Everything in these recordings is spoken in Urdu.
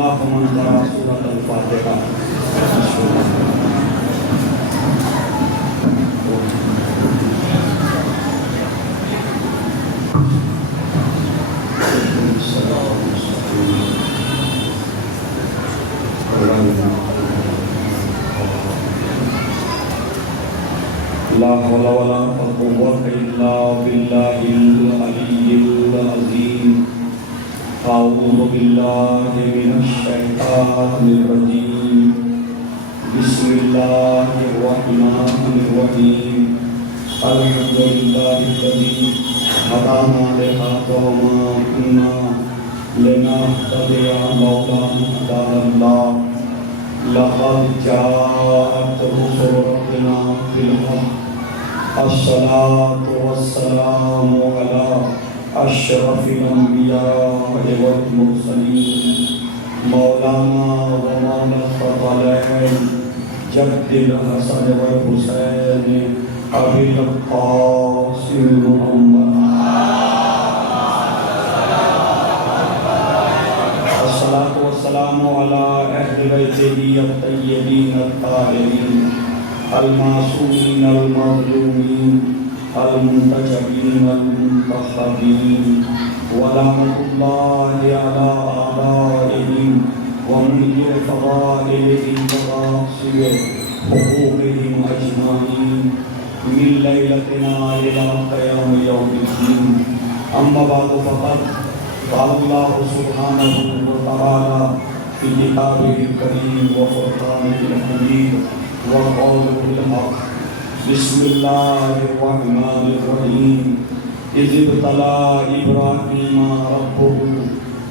اللہ من قرأ سورۃ الفاتحہ. لا حول ولا قوة إلا بالله العلي العظيم. أعوذ بالله من الشيطان الرجيم. بسم الله الرحمن الرحيم. الحمد لله الذي هدانا لهذا وما كنا لنهتدي لولا أن هدانا الله. لقد جاءت رسل ربنا بالحق. الصلاة والسلام على أشرف الأنبياء والمرسلين مولانا ومولانا الثقلين جد الحسن والحسين أبي القاسم محمد. الصلاة والسلام على أهل بيته الطيبين الطاهرين المعصومين المظلومين المنتجبين المنتخبين. ولعنة الله على أعدائهم ومنكر فضائلهم وغاصب حقوقهم أجمعين من ليلتنا إلى قيام يوم الدين. أما بعد فقد قال الله سبحانه وتعالى في كتابه الكريم وفرقانه الحميد وقوله الحق. بسم الله الرحمن الرحيم. إذ ابتلى إبراهيم ربه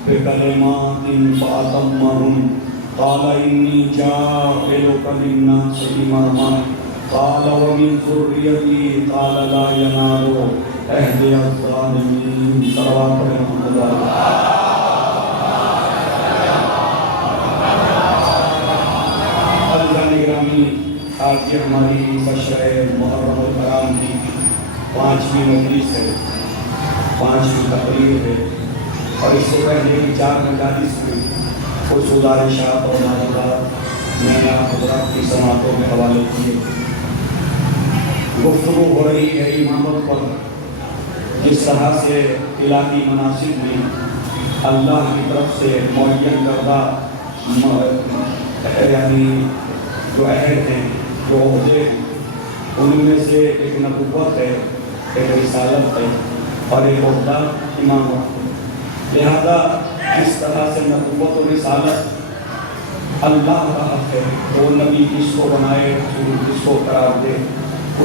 بكلمات فأتمهن قال إني جاعلك للناس إماما قال ومن ذريتي قال لا ينال عهد الظالمين. صلوات محمد. آج یہ ہماری سشرۂ محرم الکرام کی 5ویں مجلس ہے، 5ویں تقریر ہے، اور اس سے پہلے کی 4 مجالس میں کچھ گزارشات اور معلومات میں نے آپ حضرات کی سماعتوں میں حوالے کیے. گفتگو ہو رہی ہے امامت پر. جس طرح سے الہی مناسب میں اللہ کی طرف سے معین کردہ یعنی جو عہد ہیں، جو عہدے ہیں، ان میں سے ایک نبوت ہے، ایک رسالت ہے اور ایک عہدہ امامت ہے. لہذا اس طرح سے نبوت و رسالت اللہ کا حق ہے، وہ نبی کس کو بنائے، رسول کس کو قرار دے.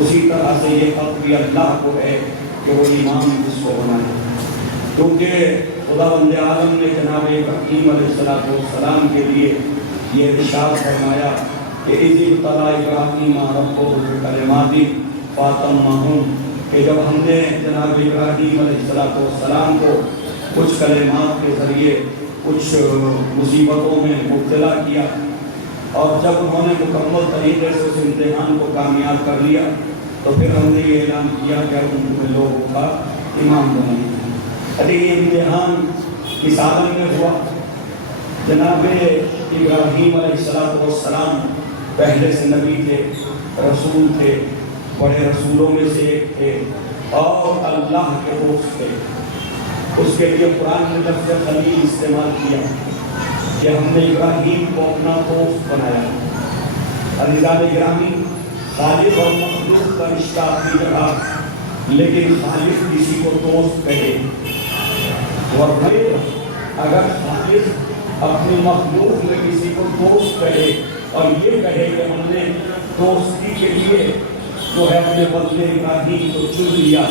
اسی طرح سے یہ حق بھی اللہ کو ہے کہ وہ امام کس کو بنائے. کیونکہ خداوند عالم نے جناب ابراہیم علیہ السلام کے لیے یہ ارشاد فرمایا کہ اذ ابتلی ابراہیم ربہ بکلمات فاتمہن، کہ جب ہم نے جناب ابراہیم علیہ السلام کو کچھ کلمات کے ذریعے کچھ مصیبتوں میں مبتلا کیا، اور جب انہوں نے مکمل طریقے سے اس امتحان کو کامیاب کر لیا تو پھر ہم نے یہ اعلان کیا کہ اب ان لوگوں کا امام بنائیں. یہ امتحان اس عالم میں ہوا. جناب ابراہیم علیہ السلام پہلے سے نبی تھے، رسول تھے، بڑے رسولوں میں سے ایک تھے اور اللہ کے دوست تھے. اس کے لیے قرآن نے لفظ خلیل استعمال کیا کہ ہم نے ابراہیم کو اپنا دوست بنایا. عزیزان گرامی، خالق اور مخلوق کا رشتہ اپنی جگہ، لیکن خالق کسی کو دوست کہے اور اگر خالق اپنی مخلوق میں کسی کو دوست کہے اور یہ کہے کہ ہم نے دوستی کے لیے جو ہے اپنے بندے ابراہیم کو چن لیا،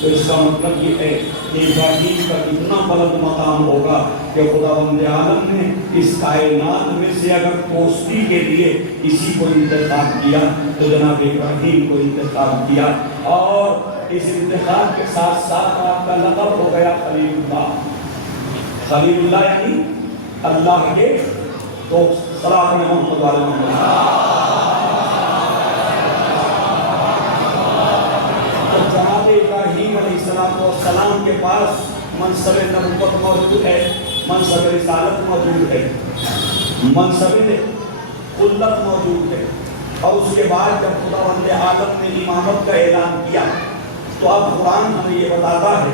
تو اس کا مطلب یہ ہے کہ ابراہیم کا اتنا بلند مقام ہوگا کہ خداوند عالم نے اس کائنات میں سے اگر دوستی کے لیے کسی کو انتخاب کیا تو جناب ابراہیم کو انتخاب کیا. اور اس انتخاب کے ساتھ ساتھ آپ کا لقب ہو گیا خلیل اللہ. خلیل اللہ یعنی اللہ کے دوست. صلاۃ محمد علیہ وسلم. جناب ابراہیم علیہ السلام کے پاس منصب نبوت موجود ہے، منصب رسالت موجود ہے، منصب خلت موجود ہے، اور اس کے بعد جب خداوند عالم نے امامت کا اعلان کیا تو اب قرآن ہمیں یہ بتاتا ہے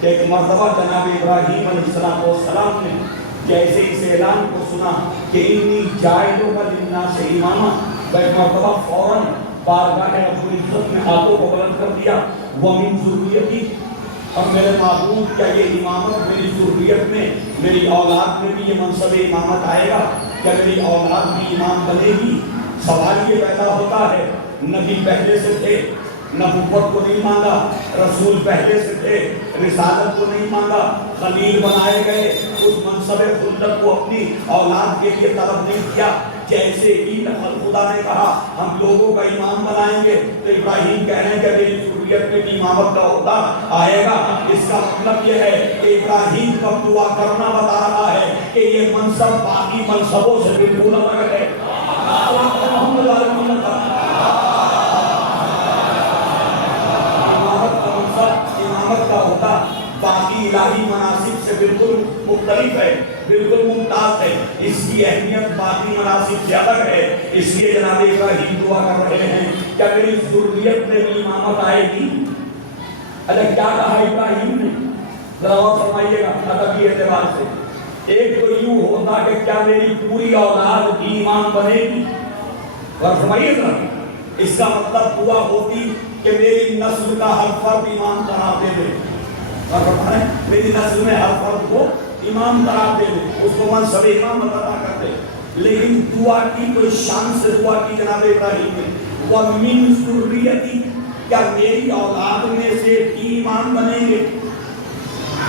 کہ ایک مرتبہ جناب ابراہیم علیہ السلام نے جیسے اس اعلان کو سنا کہ انی جاعلک للناس اماما، ایک مرتبہ فوراً بارگاہ رب العزت میں ہاتھوں کو بلند کر دیا، ومن ذریتی، اور میرے معبود کیا یہ امامت میری ذریت میں، میری اولاد میں بھی یہ منصب امامت آئے گا؟ کیا میری اولاد بھی امام بنے گی؟ سوال یہ پیدا ہوتا ہے، نبی پہلے سے تھے، نبوت کو نہیں مانگا، رسول پہلے سے تھے، رسالت کو نہیں مانگا، خلیل بنائے گئے، اس منصب خلت کو اپنی اولاد کے لیے طلب نہیں کیا۔ جیسے ہی خدا نے کہا ہم لوگوں کا امام بنائیں گے تو ابراہیم کہہ رہے ہیں کہ میری ذریت میں بھی امامت کا عہدہ آئے گا۔ اس کا مطلب یہ ہے کہ ابراہیم کا دعا کرنا بتا رہا ہے کہ یہ منصب باقی منصبوں سے بالکل الگ ہے۔ امامت کا عہدہ باقی الہی مناصب سے بالکل مختلف ہے، بالکل ممتاز ہے، اس کی اہمیت باقی مناصب سے الگ ہے۔ اس لیے جناب ابراہیم دعا کر رہے ہیں کیا میری ذریت میں بھی امامت آئے گی؟ کیا کہا ابراہیم نے؟ ذرا غور فرمائیے گا ادبی اعتبار سے۔ ایک تو یوں ہوتا کہ کیا میری پوری اولاد بھی امام بنے گی؟ غور فرمائیے گا، اس کا مطلب دعا ہوتی کہ میری نسل کا ہر فرد امام قرار دے دے، میری نسل میں ہر فرد کو امام قرار دے دے، اس کو منصب امامت عطا کر دے۔ لیکن دعا کی کوئی شان سے دعا کی جناب ابراہیم نے، وَمِن ذُرِّيَّتِي، کیا میری اولاد میں سے بھی امام بنیں گے؟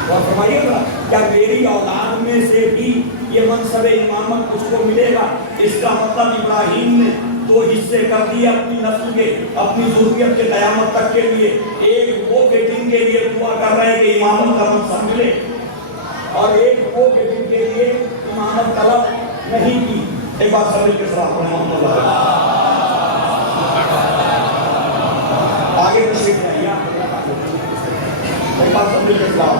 اور فرمائیے گا کیا میری اولاد میں سے بھی یہ منصب امامت مجھ کو ملے گا؟ اس کا مطلب ابراہیم نے دو حصے کر دیے اپنی نسل کے، اپنی ذریت کے قیامت تک کے لیے۔ ایک وہ کہ جن کے لیے دعا کر رہے ہیں کہ امامت کا منصب ملے، اور ایک وہ کہ جن کے لیے امامت طلب نہیں کی۔ ایک بات سمجھ کے ساتھ رحمۃ اللہ آگے تشریف لائیے، ایک بات سمجھ کے ساتھ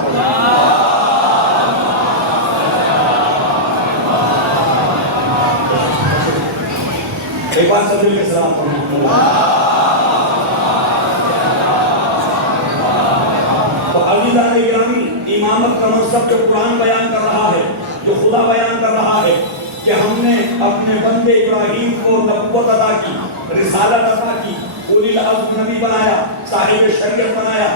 ایک بات سمجھ کے ساتھ تو عزیزان گرامی، امامت کا منصب جو قرآن بیان کر رہا ہے، جو خدا بیان کر رہا ہے کہ ہم نے اپنے بندے ابراہیم کو نبوت عطا کی، رسالت عطا کی، اولی العزم نبی بنایا، صاحب شریعت بنایا،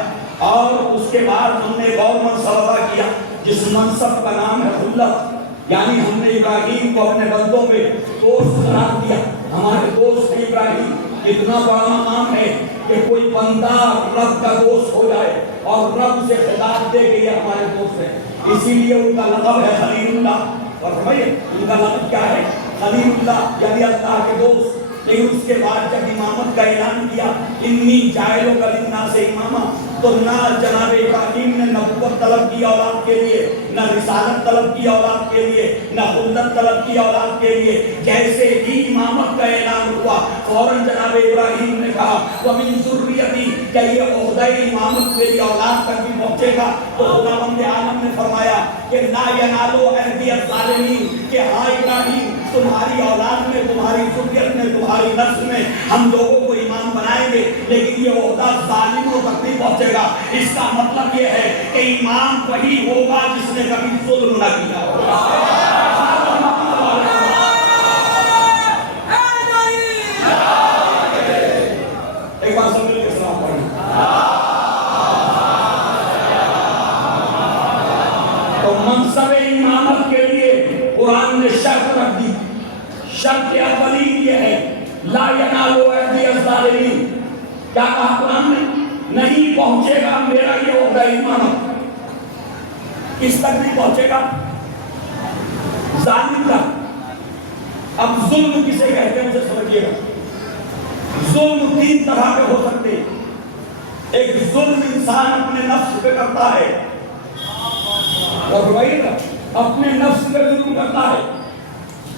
اور اس کے بعد ہم نے ایک اور منصب عطا کیا جس منصب کا نام ہے خلت، یعنی ہم نے ابراہیم کو اپنے بندوں میں دوست قرار دیا۔ ہمارے دوست ابراہیم اتنا بڑا مقام ہے کہ کوئی بندہ رب کا دوست ہو جائے اور رب سے خطاب دے کہ یہ ہمارے دوست ہیں، اسی لیے ان کا لقب ہے خلیل اللہ۔ اور بھائی ان کا لقب کیا ہے؟ خلیل اللہ، یعنی اللہ کے دوست۔ لیکن اس کے بعد جب امامت کا اعلان کیا، انی جاعلک للناس اماما، تو نہ جناب ابراہیم نے نبوت طلب کی اولاد کے لیے، نہ رسالت طلب کی اولاد کے لیے، نہ خلت طلب کی اولاد کے لیے۔ جیسے ہی امامت کا اعلان ہوا فوراً جناب ابراہیم نے کہا وَمِن ذُرِّيَّتِي، کہ یہ عہدہ امامت میری اولاد تک بھی پہنچے گا۔ تو خداوند عالم نے فرمایا کہ لا ینال ایدی الظالمین، کہ ہاں ابراہیم تمہاری اولاد میں، تمہاری ذریت میں، تمہاری نسل میں ہم لوگوں کو امام بنائیں گے، لیکن یہ عہدہ ظالموں تک نہیں پہنچے گا۔ اس کا مطلب یہ ہے کہ امام وہی ہوگا جس نے کبھی ظلم نہ کیا ہوگا۔ ایک بار سب مل کے سلام پڑھیں۔ تو منصب امامت کے لیے قرآن نے شرط رکھ دی۔ شرط اولی یہ ہے لا ینال ایدی الظالمین، کیا کہا قرآن نے؟ نہیں پہنچے گا میرا یہ عہدہ امامت، کس تک نہیں پہنچے گا؟ ظالم تک۔ اب ظلم کسے کہتے ہیں اسے سمجھیے گا۔ ظلم تین طرح کے ہو سکتے ہیں۔ ایک ظلم انسان اپنے نفس پہ کرتا ہے، اور وہی نا اپنے نفس پہ ظلم کرتا ہے۔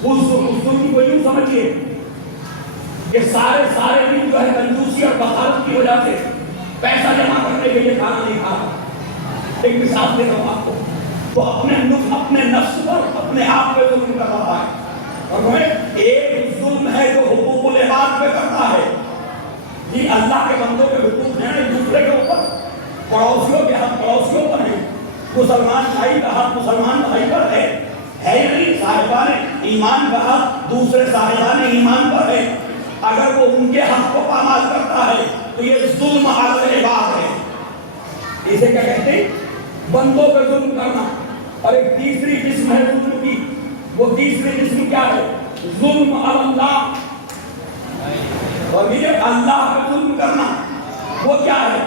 اس ظلم کو یوں سمجھیے کہ سارے دن جو ہے کنجوسی اور بخارت کی وجہ سے پیسہ جمع کرنے کے لیے کھانا نہیں کھا رہا۔ ایک مثال دے رہا ہوں آپ کو، تو اپنے نفس پر، اپنے آپ پہ ظلم کر رہا ہے۔ اور ایک ظلم ہے جو حقوق العباد پہ کرتا ہے، یہ اللہ کے بندوں کے حقوق ہیں ایک دوسرے کے اوپر، پڑوسیوں کے حق پڑوسیوں پر ہیں، مسلمان بھائی کا حق مسلمان بھائی پر ہے یا نہیں؟ صاحبان ایمان کا حق دوسرے صاحبان ایمان پر ہے، اگر وہ ان کے حق کو پامال کرتا ہے تو یہ ظلم علی العباد ہے۔ اسے کیا کہتے ہیں؟ بندوں پہ ظلم کرنا۔ اور ایک تیسری قسم ہے ظلم کی، وہ تیسری قسم کیا ہے؟ ظلم علی اللہ۔ اور یہ اللہ پہ ظلم کرنا وہ کیا ہے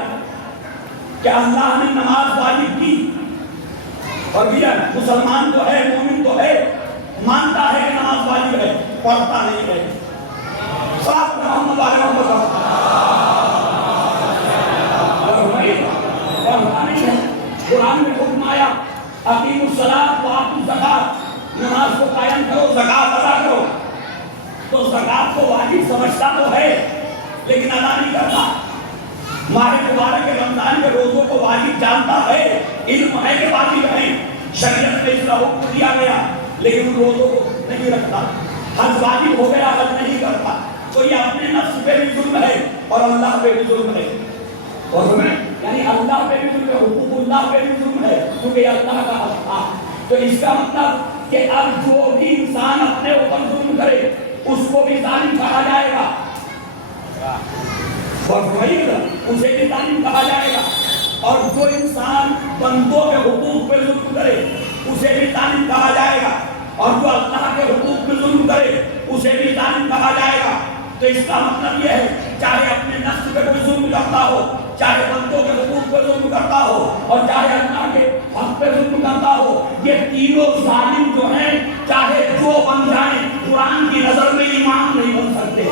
کہ اللہ نے نماز واجب کی اور یہ مسلمان تو ہے، مومن تو ہے، مانتا ہے کہ نماز واجب ہے، پڑھتا نہیں ہے۔ صاحب محمد علیہ وسلم قرآن میں حکم آیا اقیموا الصلاۃ وآتوا الزکاۃ، نماز کو قائم کرو، زکات ادا کرو، تو زکات کو واجب سمجھتا تو ہے لیکن ادا نہیں کرتا۔ ماہ مبارک رمضان کے روزوں کو واجب جانتا ہے، علم ہے کہ واجب ہے، شریعت میں اس کا حکم دیا گیا، لیکن ان روزوں کو نہیں رکھتا۔ حج واجب ہو گیا، حج نہیں کرتا، تو یہ اپنے نفس پہ بھی ظلم ہے اور اللہ پہ بھی ظلم ہے۔ اور ہمیں یعنی اللہ پہ بھی ظلم ہے، حقوق اللہ پہ بھی ظلم ہے، کیونکہ یہ اللہ کا حق تھا۔ تو اس کا مطلب کہ اب جو بھی انسان اپنے اوپر ظلم کرے اس کو بھی ظالم کہا جائے گا، اسے بھی ظالم کہا جائے گا، اور جو انسان بندوں کے حقوق پہ ظلم کرے اسے بھی ظالم کہا جائے گا، اور جو اللہ کے حقوق پہ ظلم کرے اسے بھی ظالم کہا جائے گا۔ تو اس کا مطلب یہ ہے چاہے اپنے نفس پہ کوئی ظلم کرتا ہو، چاہے بندوں کے حقوق پہ ظلم کرتا ہو، اور چاہے اللہ کے حق پہ ظلم کرتا ہو، یہ تینوں ظالم جو ہیں چاہے جو بن جائیں قرآن کی نظر میں امام نہیں بن سکتے۔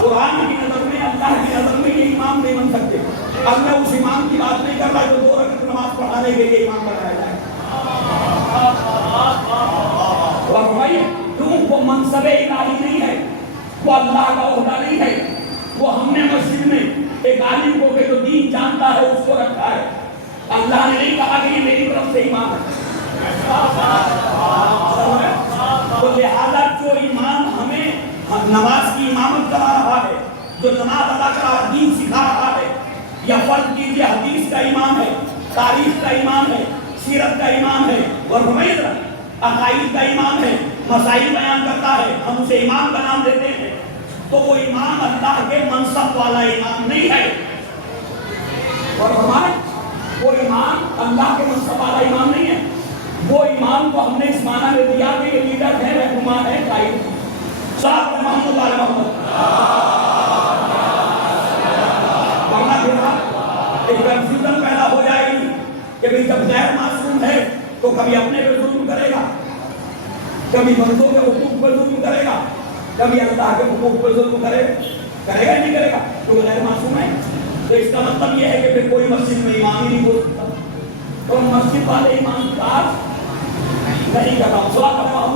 قرآن کی نظر میں، اللہ کی نظر میں یہ امام نہیں بن سکتے۔ اب میں اس امام کی بات نہیں کر رہا جو 2 رکعت نماز پڑھانے کے لیے امام بنایا جائے، کیوں؟ وہ منصب الہی نہیں ہے، وہ اللہ کا عہدہ نہیں ہے، وہ ہم نے مسجد میں ایک عالم کو کہ جو دین جانتا ہے اس کو رکھا ہے۔ اللہ نے نہیں کہا کہ یہ میری طرف سے امام ہے۔ تو لہذا جو امام ہمیں نماز کی امامت کرا رہا ہے، جو نماز ادا کرا رہا، دین سکھا رہا ہے، یا فرض کیجیے حدیث کا امام ہے، تاریخ کا امام ہے، سیرت کا امام ہے، اور ہمیں عقائد کا امام ہے، مسائل بیان کرتا ہے، ہم اسے امام کا نام دیتے ہیں، تو وہ امام اللہ کے منصب والا امام نہیں ہے۔ اور ہمارے وہ امام اللہ کے منصب والا امام نہیں ہے، وہ امام کو ہم نے اس معنی میں دیا کہ یہ لیڈر ہے، رہنما ہے، قائد۔ صاحب محمد علیہ محمد ایک کنفیوژن پیدا ہو جائے گی کہ جب غیر معصوم ہے تو کبھی اپنے پہ ظلم کرے گا، کبھی بندوں کے حقوق پہ ظلم کرے گا، کبھی اللہ کے حقوق پہ ظلم کرے گا نہیں کرے گا، تو غیر معصوم ہے۔ تو اس کا مطلب یہ ہے کہ پھر کوئی مسجد میں امام ہی نہیں ہو سکتا، تو مسجد والے امام کی بات نہیں کر رہا ہوں، سوال کر رہا ہوں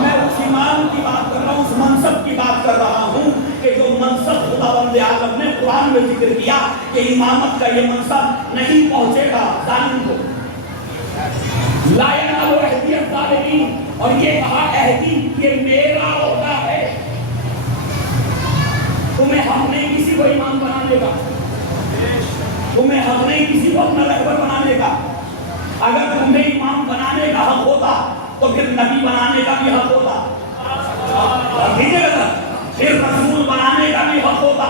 میں اس امام کی بات کر رہا ہوں، اس منصب کی بات کر رہا ہوں کہ جو منصب خداوند عالم نے قرآن میں ذکر کیا کہ امامت کا یہ منصب نہیں پہنچے گا ظالم کو، لا ینال عہدی الظالمین، اور یہ کہا عہدی یہ میرا عہدہ ہے، تمہیں حق نہیں کسی کو امام بنانے کا، تمہیں حق نہیں کسی کو اپنا رہبر بنانے کا۔ اگر تمہیں امام بنانے کا حق ہوتا تو پھر نبی بنانے کا بھی حق ہوتا، پھر رسول بنانے کا بھی حق ہوتا۔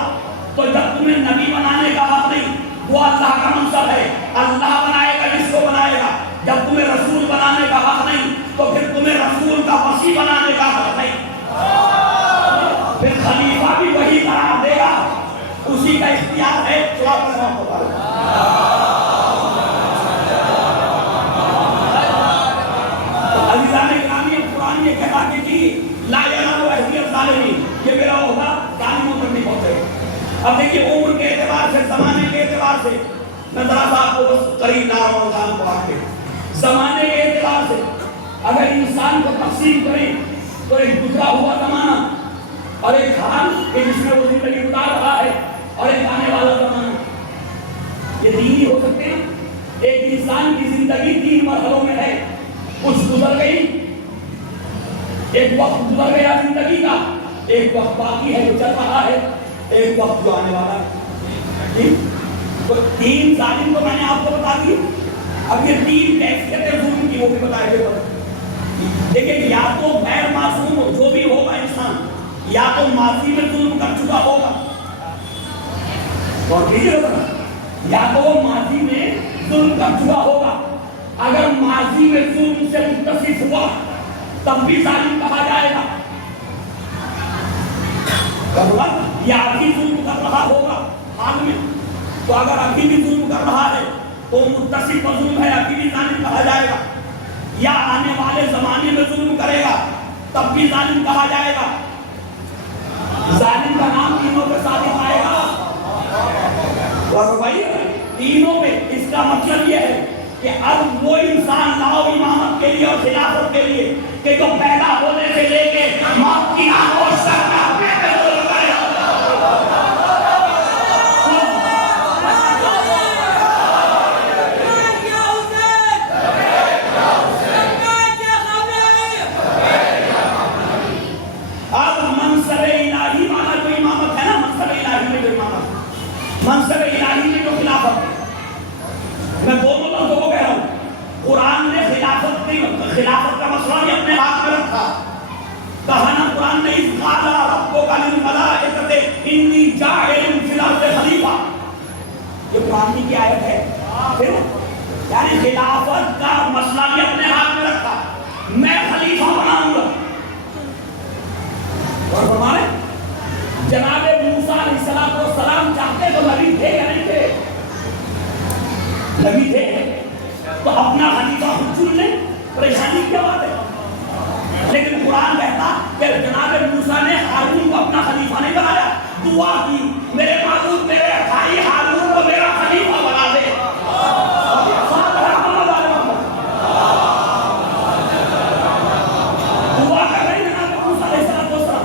تو جب تمہیں نبی بنانے کا حق نہیں، وہ اللہ کا منصب ہے، اللہ بنائے گا جس کو بنائے گا۔ جب تمہیں رسول بنانے کا حق نہیں تو پھر تمہیں رسول کا وصی بنانے کا حق نہیں، پھر خلیفہ بھی وہی قرار دے گا، اسی کا اختیار ہے۔ عزیزان گرامی، قرآن یہ کہتا کہ جی لا ینال عہدی الظالمین، یہ میرا عہدہ ظالموں تک نہیں پہنچے گا۔ اب دیکھیے عمر کے اعتبار سے، زمانے کے اعتبار سے، میں ذرا سا آپ کو بس قریب لا رہا ہوں انسان کو آ کے، زمانے کے اعتبار سے اگر انسان کو تقسیم کریں تو ایک گزرا ہوا زمانہ اور ایک حال کہ جس میں وہ زندگی گزار رہا ہے، اور ایک آنے والا زمانہ۔ یہ دین ہی ہو سکتے ہیں؟ ایک انسان کی زندگی 3 مرحلوں میں ہے، کچھ گزر گئی، ایک وقت گزر گیا زندگی کا، ایک وقت باقی ہے جو چل رہا ہے، ایک وقت جو آنے والا ہے۔ تو 3 ظالم کو میں نے آپ کو بتا دی، اب یہ 3 کیفیتیں ظلم کی وہ بھی بتائے گئے۔ دیکھیں، یا تو غیر معصوم ہو، جو بھی ہوگا انسان، یا تو ماضی میں ظلم کر چکا ہوگا، اور یا تو وہ ماضی میں ظلم کر چکا ہوگا۔ اگر ماضی میں ظلم سے متصف ہوا تب بھی ظالم کہا جائے گا، یا ابھی ظلم کر رہا ہوگا حال میں، تو اگر ابھی بھی ظلم کر رہا ہے تو متصف پر ظلم ہے، ابھی بھی ظالم کہا جائے گا، یا آنے والے زمانے میں ظلم کرے گا تب بھی ظالم کہا جائے گا۔ ظالم کا نام تینوں کے ساتھ آئے گا، اور بھائی تینوں میں اس کا مطلب یہ ہے کہ اب وہ انسان لاؤ امامت کے لیے اور خلافت کے لیے کہ جو پیدا ہونے سے لے کے موت کی آغوش تک کا منصب الہی میں جو خلافت ہے، میں دونوں لفظوں کو کہہ رہا ہوں۔ قرآن نے خلافت کا مسئلہ بھی اپنے ہاتھ میں رکھا، کہا نا قرآن نے اذ قال ربک للملائکۃ انی جاعل فی الارض خلیفہ، یہ قرآن کی آیت ہے، یعنی خلافت کا مسئلہ بھی اپنے ہاتھ میں رکھا، میں خلیفہ بناؤں گا۔ اور ہمارے جناب موسیٰ علیہ السلام چاہتے تو نبی تھے یا نہیں تھے؟ نبی تھے، تو اپنا خلیفہ خود چن لیں، پریشانی کیا بات ہے؟ لیکن قرآن کہتا کہ جناب موسیٰ نے ہارون کو اپنا خلیفہ نہیں بنایا، دعا کی میرے معبود میرے بھائی ہارون کو میرا خلیفہ بنا دے۔ دعا کر رہے ہیں جناب موسیٰ علیہ السلام،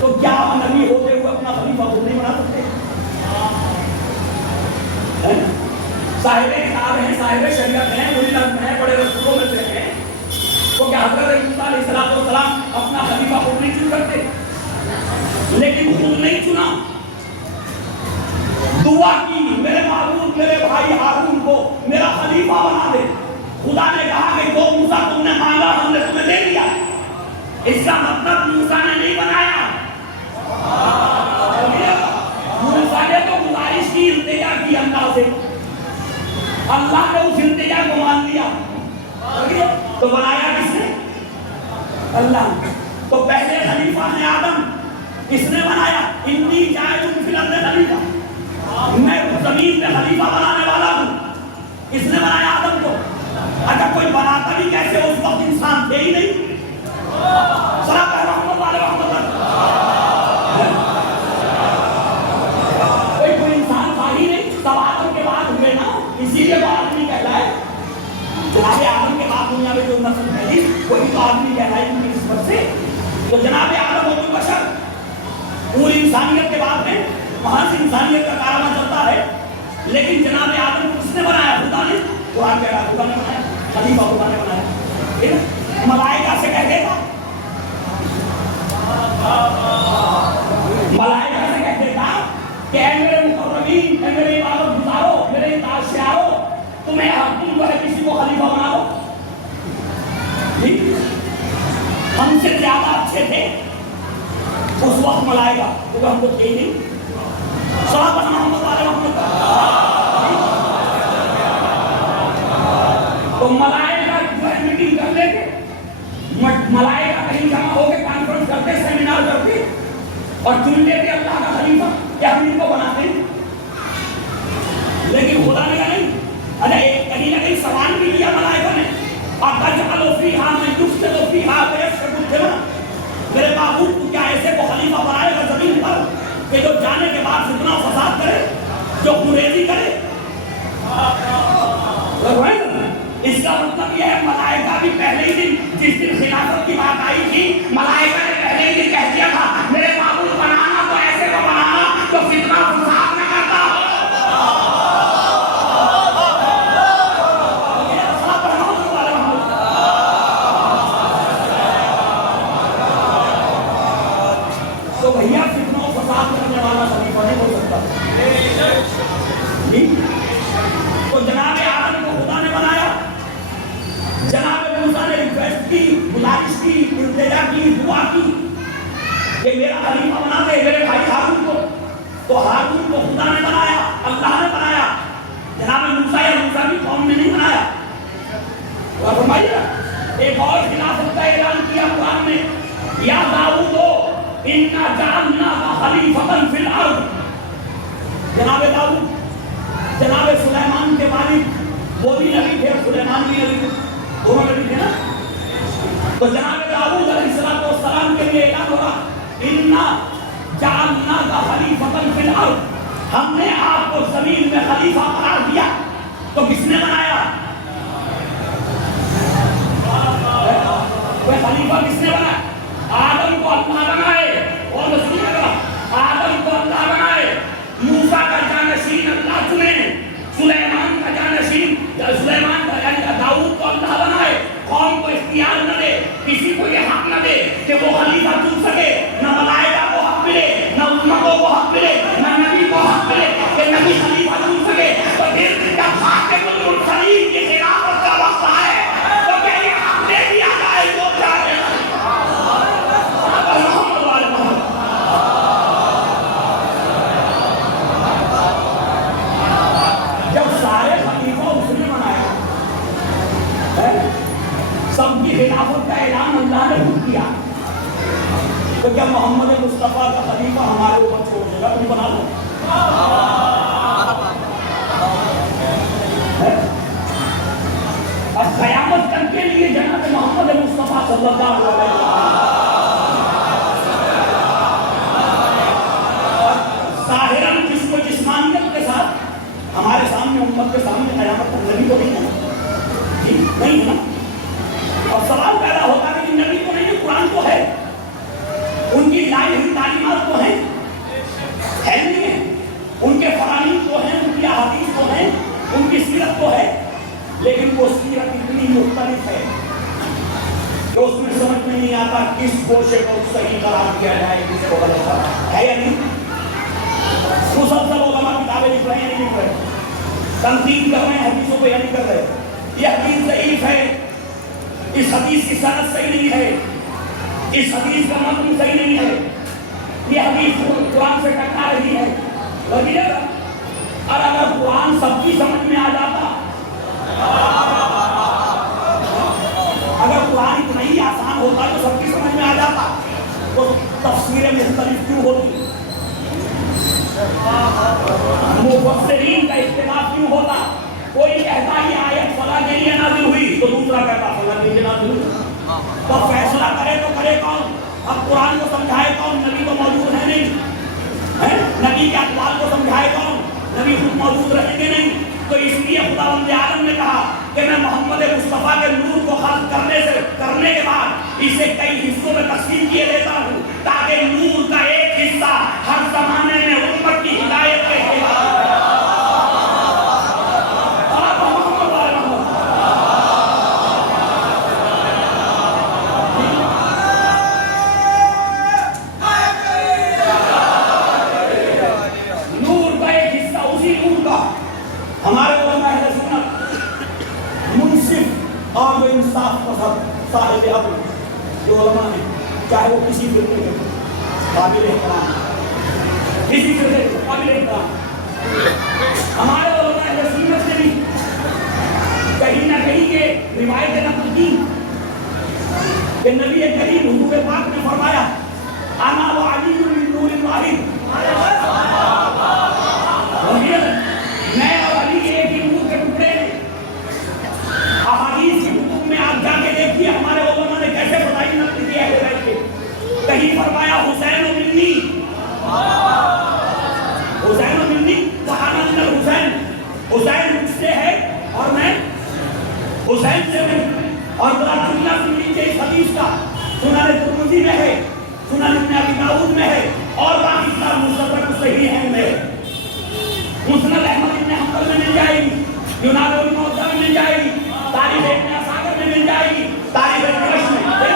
تو کیا نبی ہوتے ہوئے اپنا خلیفہ خود نہیں بنا سکتے؟ صاحب کتاب ہیں، صاحب شریعت ہیں، وہی نظم ہیں، بڑے رسولوں میں سے ہیں، تو کیا حضرت موسیٰ علیہ السلام اپنا خلیفہ خود نہیں چن سکتے؟ لیکن خود نہیں چنا، دعا کی میرے معبود میرے بھائی ہارون کو میرا خلیفہ بنا دے۔ خدا نے کہا کہ جو موسیٰ تم نے مانگا ہم نے تمہیں دے دیا۔ اس کا مطلب موسیٰ نے نہیں بنایا، موسیٰ نے تو گزارش کی، التجا کی اللہ سے، اللہ نے اس التجا کو مان لیا، تو بنایا کس نے؟ اللہ۔ تو پہلے خلیفہ نے آدم، کس نے بنایا؟ انی جاعل فی الارض خلیفہ، میں زمین میں خلیفہ بنانے والا ہوں، کس نے بنایا؟ آدم کو۔ اگر کوئی بناتا بھی کیسے، اس وقت انسان تھے ہی نہیں۔ صلاۃ رحمت والے رحمت کوئی انسان تھا ہی نہیں، سب آدم کے بعد ہوئے نا، اسی لیے وہ آدمی کہلائے۔ جناب آدم کے بعد دنیا میں جو نسل پھیلی وہی تو آدمی کہلائے ان کی نسبت سے۔ تو جناب آدم ابو البشر پوری انسانیت کے بعد میں وہاں سے انسانیت کا کارواں چلتا ہے، لیکن جناب آدم کو کس نے بنایا؟ خدا نے۔ قرآن کہہ رہا ہے خدا نے بنایا، خلیفہ خدا نے بنایا۔ ملائکہ سے کہہ دیتا، ملائکہ سے کہہ دیتا کہ اے میرے مقربین، اے میرے عبادت گزارو، میرے اطاعت سے آؤ، تمہیں حکم جو ہے کسی کو خلیفہ بنا دو۔ ہم سے زیادہ اچھے تھے اس وقت ملائکہ، کیونکہ ہم کو تھے نہیں۔ صحابہ محمد والے محمد، تو ملائکہ جو ہے میٹنگ کر لے کے، ملائکہ کہیں جمع ہو کے کانفرنس کرتے، سیمینار کرتے اور چن لیتے اللہ کا خلیفہ کہ ہم ان کو بناتے ہیں۔ لیکن خدا نے کہا نہیں، ایک کہیں نہ کہیں سوال بھی کیا ملائکہ نے، اَتَجْعَلُ فِيهَا مَن يُفْسِدُ فِيهَا وَيَسْفِكُ الدِّمَاءَ، میرے معبود تو کیا ایسے کو خلیفہ بنائے گا زمین پر کہ جو جانے کے بعد فتنہ فساد کرے، جو خونریزی کرے؟ اس کا مطلب یہ ہے ملائکہ بھی پہلے ہی دن جس دن خلافت کی بات آئی تھی، ملائکہ نے پہلے ہی دن کہہ دیا تھا میرے معبود بنانا تو ایسے کو بنانا جو فتنہ فساد نہ کرتا ہو۔ تو بھیا فتنہ و فساد کرنے والا خلیفہ نہیں ہو سکتا. تو جناب آدم کو خدا نے بنایا, جناب موسیٰ نے ریکویسٹ کی, گزارش کی, التجا کی, دعا کی کہ میرا خلیفہ بنا دے میرے بھائی ہارون کو. تو ہارون کو خدا نے بنایا, اللہ نے بنایا, جناب موسیٰ یا موسیٰ کی قوم نے نہیں بنایا. اور فرمائیے ایک اور خلافت کا اعلان کیا قرآن میں, یا داؤد انا جعلناک خلیفۃ فی الارض. جناب داؤد, جناب سلیمان کے والد وہ بھی نبی تھے, سلیمان بھی نبی تھے, دونوں نبی تھے نا. تو جناب داؤد علیہ السلام کے لیے اعلان ہو رہا, انا جعلناک خلیفۃ فی الارض, ہم نے آپ کو زمین میں خلیفہ قرار دیا. تو کس نے بنایا؟ وہ خلیفہ کس نے بنایا؟ آدم کو اللہ بنائے, اور رسول اللہ آدم کو اللہ بنائے, موسیٰ کا جانشین اللہ چنے, سلیمان کا جانشین, سلیمان کا یعنی داؤد کو اللہ بنائے. قوم کو اختیار نہ دے, کسی کو یہ حق نہ دے کہ وہ خلیفہ چن سکے, نہ ملائکہ کو حق ملے, نہ امتوں کو حق ملے, نہ نبی کو حق ملے کہ نبی خلیفہ چن سکے. تو پھر جب خاتم المرسلین کی خلافت کا وقت آئے تو کیا یہ حق دے دیا جائے جو چاہے. جب سارے خلیفہ اس نے بنایا, سب کی خلافت کا اعلان اللہ نے خود کیا, تو کیا محمد مصطفیٰ کا خلیفہ ہمارے اوپر چھوڑ دے گا؟ تم بنا لو. اب قیامت تک کے لیے جناب محمد مصطفیٰ صلی اللہ علیہ وسلم ظاہراً جس کو جسمانیت کے ساتھ ہمارے سامنے, امت کے سامنے قیامت تک نبی کو نہیں ہے, نہیں ہے نا. اور سوال پیدا ہوتا ہے کہ نبی کو نہیں ہے, قرآن کو ہے, ان کی لائی ہوئی تعلیمات کو ہیں, ہے نہیں ہے, ان کے فرامین کو ہیں, ان کی احادیث کو ہیں, ان کی سیرت کو ہے, لیکن وہ سیرت اتنی مختلف ہے کہ اس میں سمجھ میں نہیں آتا کس گوشے کو صحیح قرار دیا جائے, کس کو غلط قرار ہے یا نہیں. مسلسل علماء کتابیں لکھ رہے ہیں, نہیں لکھ رہے, تنقید کر رہے ہیں حدیثوں کو, یا نہیں کر رہے. یہ حدیث ضعیف ہے, اس حدیث کی سند صحیح نہیں ہے, اس حدیث کا متن صحیح نہیں ہے, یہ حدیث قرآن سے ٹکرا رہی ہے. اور اگر قرآن سب کی سمجھ میں آ جاتا, اگر قرآن اتنا ہی آسان ہوتا تو سب کی سمجھ میں آ جاتا, تو تفسیریں مختلف کیوں ہوتی, مفسرین کا اختلاف کیوں ہوتا. کوئی کہتا یہ آیت فلاں کے لیے نازل ہوئی تو دوسرا کہتا فلاں کے لیے نازل ہوئی. تو فیصلہ کرے تو کرے کون؟ اب قرآن کو سمجھائے کون؟ نبی تو موجود ہے نہیں, نبی کے اقوال کو سمجھائے کون؟ نبی خود موجود رہیں گے نہیں. تو اس لیے خداوند عالم نے کہا کہ میں محمد مصطفیٰ کے نور کو خلق کرنے کے بعد اسے کئی حصوں میں تقسیم کیے دیتا ہوں, تاکہ نور کا ایک حصہ ہر زمانے میں امت کی ہدایت کے خلاف ہمارے علماء اہل سنت منصف اور انصاف پسند صاحب عقل جو علماء ہیں, چاہے وہ کسی فرقے کے قابل احترام, کسی فرقے کے قابل احترام, ہمارے علماء اہل سنت نے بھی کہیں نہ کہیں یہ روایت نقل کی کہ نبی کریم حضور پاک نے فرمایا انا وعلی من نور الواحد, میں اور علی ایک ہی نور کے ٹکڑے ہیں. احادیث کی کتب میں آپ جا کے دیکھیے ہمارے علماء نے کیسے بتائی نقل کی اہل بیت کے. کہیں فرمایا حسین و منی, حسین و منی وحانا من الحسین, حسین مجھ سے ہے اور میں حسین سے ہوں. اور ذرا جملہ سن لیجیے اس حدیث کا, سنن ترمذی میں ہے, سنن ابن ابی داؤد میں ہے, اور باقی سب مستدرک صحیح ہیں میں, مسند احمد ابن حنبل میں مل جائے گی, یونان الموضع میں مل جائے گی, تاریخ ابن اساکر میں مل جائے گی, تاریخ دمشق میں,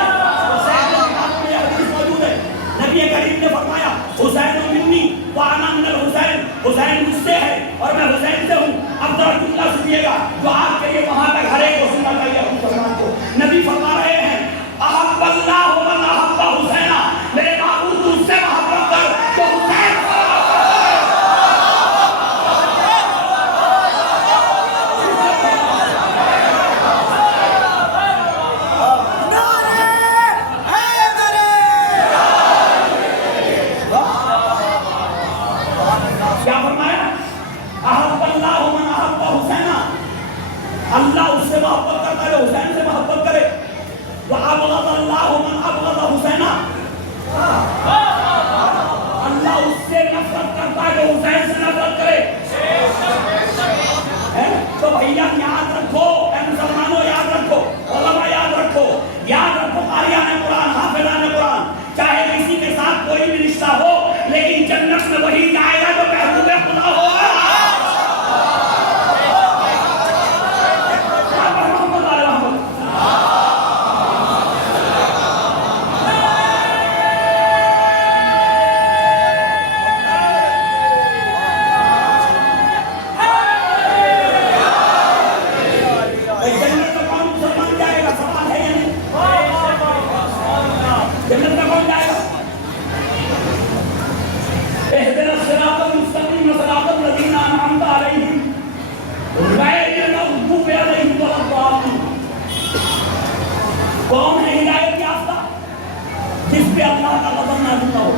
حدیث موجود ہے. نبی کریم نے فرمایا حسین منی وانا من الحسین، حسین مجھ سے ہے اور میں حسین سے ہوں. اب ذرا جملہ سنیے گا جو آپ کے لیے وہاں تک ہر ایک کو سننا چاہیے ابو سلمان کو. نبی فرما رہے ہیں احب اللہ من احب حسین، میرے معبود تو اس سے محبت کر تو حسین اللہ اس سے محبت کرتا ہے حسین سے محبت کرے. وَأَبْغَضَ اللَّهُ مَنْ أَبْغَضَ حُسَيْنًا، اللہ اس سے نفرت کرتا ہے جو حسین سے نفرت کرے. تو بھیا یاد رکھو، اے مسلمانوں یاد رکھو، علماء یاد رکھو، یاد رکھو قاریان قرآن، حافظان قرآن، چاہے کسی کے ساتھ کوئی بھی رشتہ ہو لیکن جنت میں وہی جائے گا جو محبوب خدا ہوگا. کون ہے ہدایت یافتہ؟ جس پہ اللہ کا غضب نازل ہو،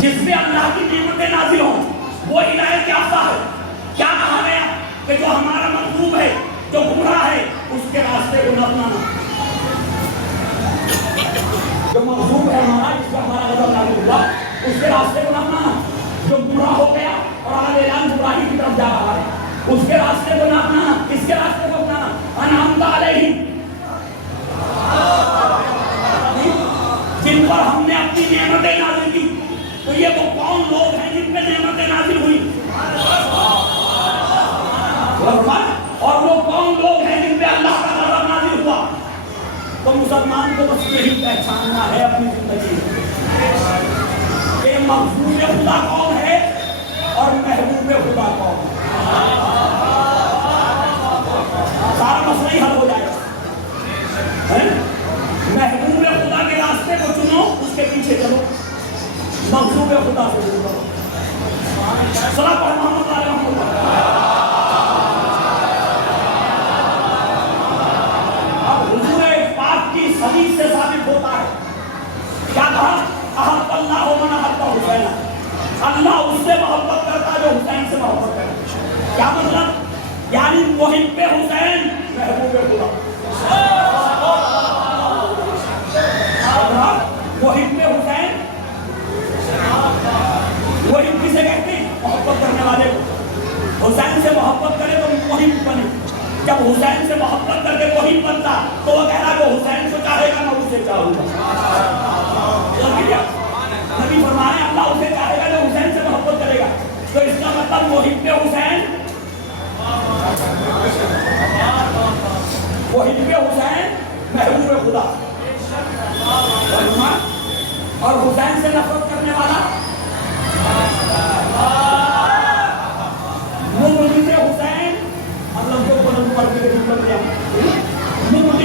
جس پہ اللہ کی نعمتیں نازل ہوں، وہ ہدایت یافتہ ہے. کیا کہا گیا کہ جو ہمارا مطلوب ہے، جو گمراہ ہے، اس کے راستے کو نہ اپنانا. جو مغضوب ہے ہمارا، جس پہ ہمارا غضب نازل ہوا، اس کے راستے کو نہ اپنانا. جو گمراہ ہو گیا اور اعلان گمراہی کی طرف جا رہا ہے، اس کے راستے کو نہ اپنانا. کس کے راستے کو اپنانا؟ انعمت علیہم، جن پر ہم نے اپنی نعمتیں نازل کی. تو یہ وہ کون لوگ ہیں جن پہ نعمتیں نازل ہوئی؟ اور وہ کون لوگ ہیں جن پہ اللہ کا غضب نازل ہوا؟ تو مسلمان کو بس یہی پہچاننا ہے اپنی زندگی میں کہ مغفور خدا کون ہے اور محبوب خدا کون ہے. سارا مسئلہ ہی حل ہو جائے گا. محبوب خدا کے راستے کو چنو، اس کے پیچھے چلو. مغضوب خدا سے دور کرو. صلاۃ پڑھ محمد علیہ محمد. اب حضور پاک کی حدیث سے ثابت ہوتا ہے. کیا کہا؟ احب اللہ من احب حسین، اللہ اس سے محبت کرتا ہے جو حسین سے محبت کرتا. کیا مطلب؟ یعنی محب حسین محبوب خدا. محب حسین، محب کسے کہتے ہیں؟ محبت کرنے والے کو. حسین سے محبت کرے تو محب بنے. جب حسین سے محبت کر کے محب بنتا تو وہ کہہ رہا جو حسین کو چاہے گا میں اسے چاہوں گا. نبی فرمایا اللہ اسے چاہے گا جو حسین سے محبت کرے گا. تو اس کا مطلب محب حسین، محب حسین محبوب خدا. اور حسین سے نفرت کرنے والا مبغض حسین، مطلب جو بلند پر کے مطلب کیا مبغض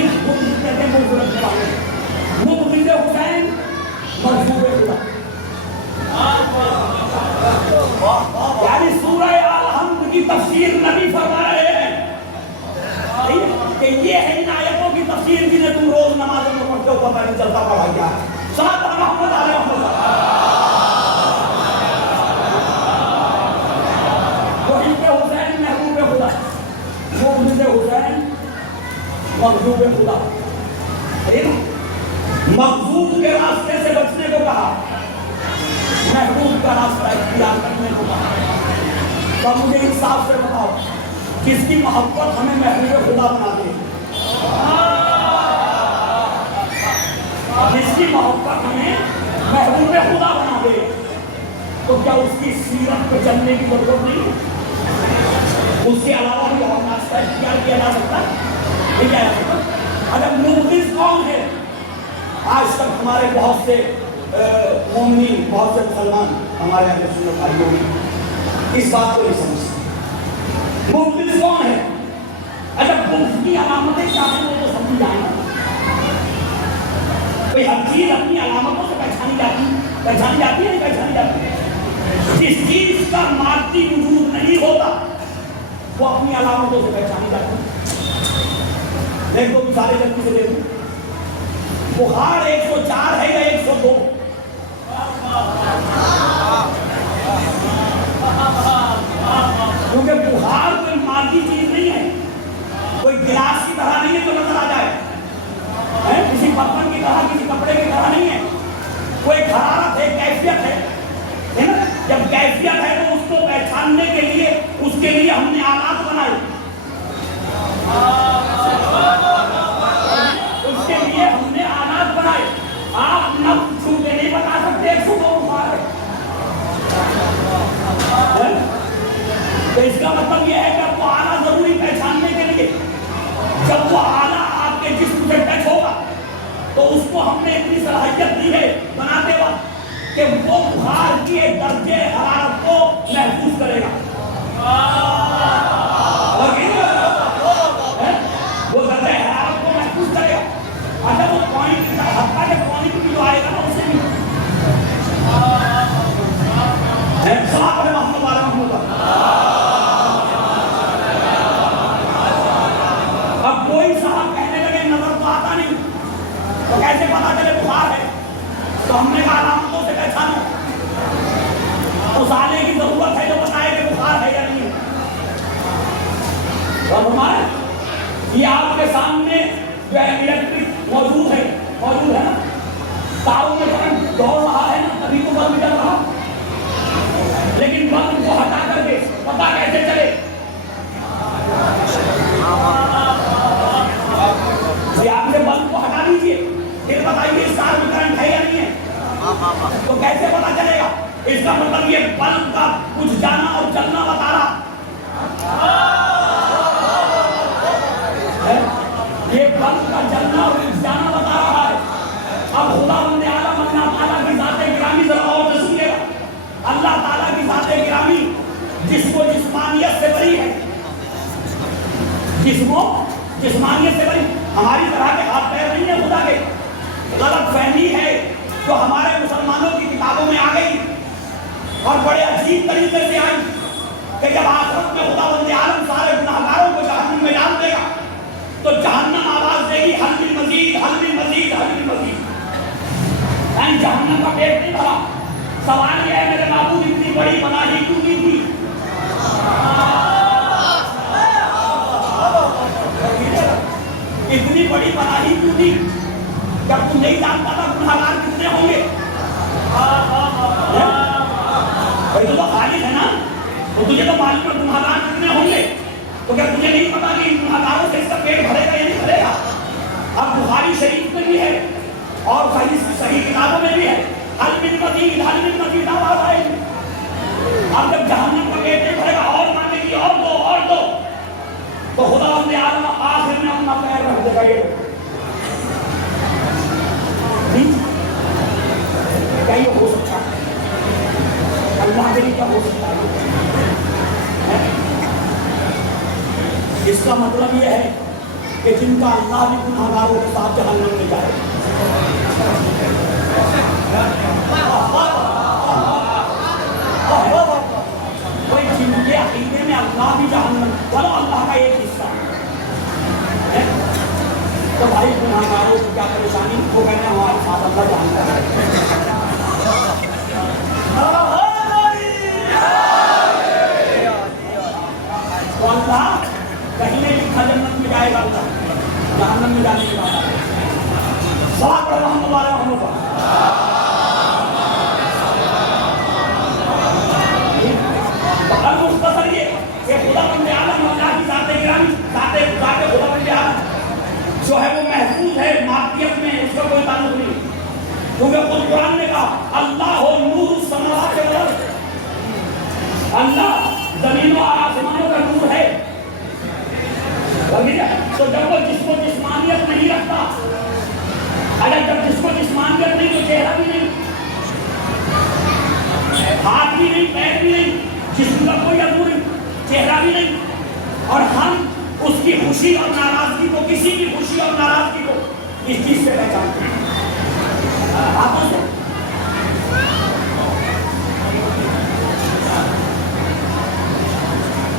کہتے ہیں وہ رکھنے والے. مبغض حسین محبوب خدا. یعنی سورہ الحمد کی تفسیر نبی فرما رہے ہیں کہ یہ ہے ان آیتوں کی تفسیر جنہیں تم روز نمازوں میں پڑھتے ہو پتہ نہیں چلتا پڑھا گیا. صلاۃ محمد علیہ محمد. محب حسین محبوب خدا، مبغض حسین مغضوب خدا. مغضوب کے راستے سے بچنے کو کہا، محبوب کا راستہ اختیار کرنے کو کہا. تو مجھے انصاف سے بتاؤ کس کی محبت ہمیں محبوب خدا بنا دے؟ جس کی محبت ہمیں محبوب خدا بنا دے تو کیا اس کی سیرت پہ چلنے کی ضرورت نہیں؟ اس کے علاوہ بھی اور راستہ اختیار کیا جا سکتا ہے. اگر مبغض کون ہے آج تک ہمارے بہت سے مومنین، بہت سے مسلمان ہمارے اہل سنت بھائیوں نے اس بات کو نہیں سمجھتے۔ مفلس کون ہے؟ اگر مفلس کی علامتیں کیا ہیں وہ تو سمجھ جائیں گے۔ کوئی ہر چیز اپنی علامتوں سے پہچانی جاتی ہے نہیں پہچانی جاتی ہے۔ جس چیز کا مادی وجود نہیں ہوتا وہ اپنی علامتوں سے پہچانی جاتی ہے۔ ایک دو مثالیں جلدی سے دے دوں۔ بخار 104 ہے یا 102؟ کیونکہ بخار کوئی مادی چیز نہیں ہے، کوئی گلاس کی طرح نہیں ہے جو نظر آ جائے، کسی برتن کی طرح، کسی کپڑے کی طرح نہیں ہے، کوئی حرارت ہے، کیفیت ہے نا؟ جب کیفیت ہے تو اس کو پہچاننے کے لیے اس کے لیے ہم نے آلات بنائے، اس کے لیے ہم نے آلات بنائے۔ آپ نفس چھو کے نہیں بتا سکتے 102 بخار ہے۔ تو اس کا مطلب یہ ہے کہ آپ کو آلہ ضروری پہچاننے کے لیے، جب وہ آلہ آپ کے جسم سے ٹچ ہوگا تو اس کو ہم نے اتنی صلاحیت دی ہے بناتے وقت کہ وہ بخار کی ایک درجے حرارت کو محفوظ کرے گا، وہ درجے حرارت کو محفوظ کرے گا۔ اگر وہ پوائنٹ حتیٰ کہ پوائنٹ بھی جو آئے گا نا اسے بھی صاحب ہے محمد والا محمود۔ اب کوئی صاحب کہنے لگے نظر تو آتا نہیں تو کیسے پتا چلے بخار ہے؟ تو ہم نے کہا علامتوں سے پہچانو۔ اس آلے کی ضرورت ہے جو بتائے کہ بخار ہے یا نہیں ہے۔ اور ہمارے یہ آپ کے سامنے جو ہے الیکٹرک موجود ہے نا، تاروں میں کرنٹ دوڑ رہا ہے نا، تبھی تو بلب جل رہا، لیکن بلب کو ہٹا کر کے پتا کیسے چلے؟ آپ نے بلب کو ہٹا دیجیے، پھر بتائیے اس تار میں کرنٹ ہے یا نہیں ہے، تو کیسے پتا چلے گا؟ اس کا مطلب یہ بلب کا کچھ جانا اور چلنا بتا رہا، یہ بلب کا جلنا اور جانا بتا رہا ہے۔ اب خداوند عالم اللہ تعالیٰ کی ذات گرامی ذرا اور سے سنیے گا۔ اللہ تعالیٰ کی ذات گرامی جس کو جسمانیت سے بری ہے، جسمانیت سے بری، ہماری طرح کے ہاتھ پیر نہیں ہے خدا کے۔ غلط فہمی ہے جو ہمارے مسلمانوں کی کتابوں میں آ گئی اور بڑے عجیب طریقے سے آئی کہ جب آخرت میں خداوند عالم سارے گناہگاروں کو جہنم میں ڈال دے گا تو جہنم آواز دے گی حل من مزید، حل من مزید، حل من مزید۔ یعنی جہنم کا پیٹ نہیں بھرا۔ سوال یہ ہے میرے معبود اتنی بڑی پناہی کیوں نہیں تھی؟ اتنی بڑی پناہی کیوں تھی جب تم نہیں جانتا تھا گناہگار کتنے ہوں گے؟ بھائی تو خالق ہے نا، تو تجھے تو معلوم ہے گناہگار کتنے ہوں گے، تو کیا تجھے نہیں پتا کہ ان گناہگاروں سے اس کا پیٹ بھرے گا یا نہیں بھرے گا؟ اب بخاری شریف میں بھی ہے اور صحیح کتابوں میں بھی ہے، حل من مزید، حل من مزید آواز آئے گی۔ اب جب جہنم کا پیٹ نہیں بھرے گا اور مانگے گی اور دو، تو خداوند عالم آخر میں اپنا پیر رکھ دے گا۔ کیا یہ ہو سکتا ہے؟ اللہ کے لیے کیا ہو سکتا ہے؟ اس کا مطلب یہ ہے کہ جن کا اللہ بھی گناہگاروں کے ساتھ جہنم میں جائے، کوئی جن کے عقیدے میں اللہ بھی جہنم، چلو اللہ کا ایک حصہ ہے، تو بھائی گناہگاروں کو کیا پریشانی؟ وہ کہتے ہیں ہمارے ساتھ اللہ جانتا ہے۔ تو اللہ کہیں نہیں لکھا جنت میں جائے گا، اللہ جہنم میں جانے کے بعد صاحب رحمۃ اللہ علیہ مختصر یہ کہ خداوند عالم اللہ کی ذات گرامی، ذات خداوند عالم جو ہے وہ محفوظ ہے مادیت میں، بھی نہیں، پیر بھی نہیں، جسم کا کوئی عضو نہیں، چہرہ بھی نہیں، اور ہم اس کی خوشی اور ناراضگی کو، کسی کی خوشی اور ناراضگی کو اس چیز سے پہچانتے ہیں، ہاتھوں سے۔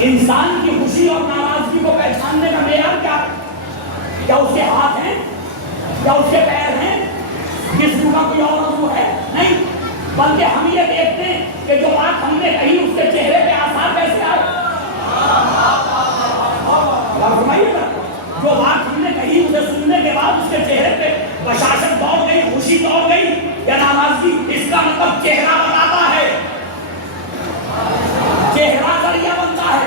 انسان کی خوشی اور ناراضگی کو پہچاننے کا معیار کیا ہے؟ کیا اس کے ہاتھ ہیں؟ کیا اس کے پیر ہیں؟ جسم کا کوئی اور عضو ہے؟ نہیں، بلکہ ہم یہ دیکھتے ہیں کہ جو بات ہم نے کہی اس کے چہرے پہ آثار کیسے آئے۔ فرمائیے گا، جو بات ہم نے کہی اسے سننے کے بعد اس کے چہرے پہ بشاشت دوڑ گئی، خوشی دوڑ گئی یا ناراضگی، اس کا مطلب چہرہ بتاتا ہے، چہرہ ذریعہ بنتا ہے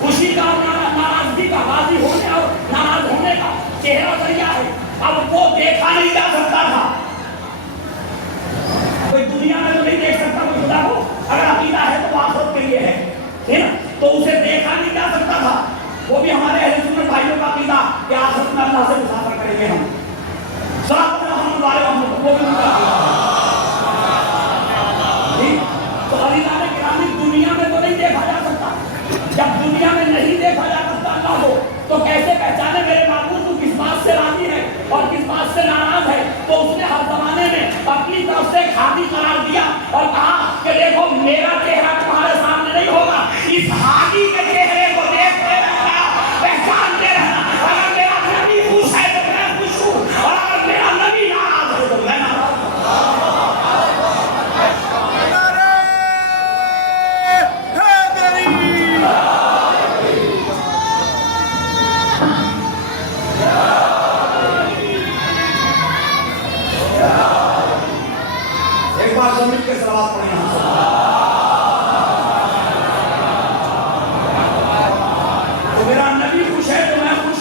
خوشی کا اور ناراضگی کا، راضی ہونے اور ناراض ہونے کا چہرہ ذریعہ ہے۔ اب وہ دیکھا نہیں جا سکتا تھا، کوئی دنیا میں تو نہیں دیکھ سکتا کوئی خدا کو، اگر عقیدہ ہے تو وہ آخرت کے لیے ہے نا، تو اسے دیکھا نہیں جا سکتا تھا۔ وہ بھی ہمارے اہل سنت بھائیوں کا عقیدہ کہ آخرت میں اللہ سے مسافر کریں گے ہم، صراط محمد والے محمد، وہ بھی ان کا عقیدہ ہے۔ تو عزیزان گرامی، دنیا میں تو نہیں دیکھا جا سکتا، جب دنیا میں نہیں دیکھا جا سکتا اللہ کو، تو کیسے پہچانے میرے معبود تو کس بات سے راضی ہے اور کس بات سے ناراض ہے؟ تو اس نے ہر زمانے میں اپنی طرف سے ہادی قرار دیا اور کہا کہ دیکھو میرا چہرہ تمہارے سامنے نہیں ہوگا، اس ہادی کے چہرے کو دیکھتے رہنا، پہچانتے رہنا۔ اگر میرا نبی خوش ہے تو میں خوش ہوں، اور اگر میرا نبی ناراض ہے تو میں ناراض ہوں۔ زمین کے صلوات پڑھیں ہم سب۔ تو میرا نبی خوش ہے تو میں خوش،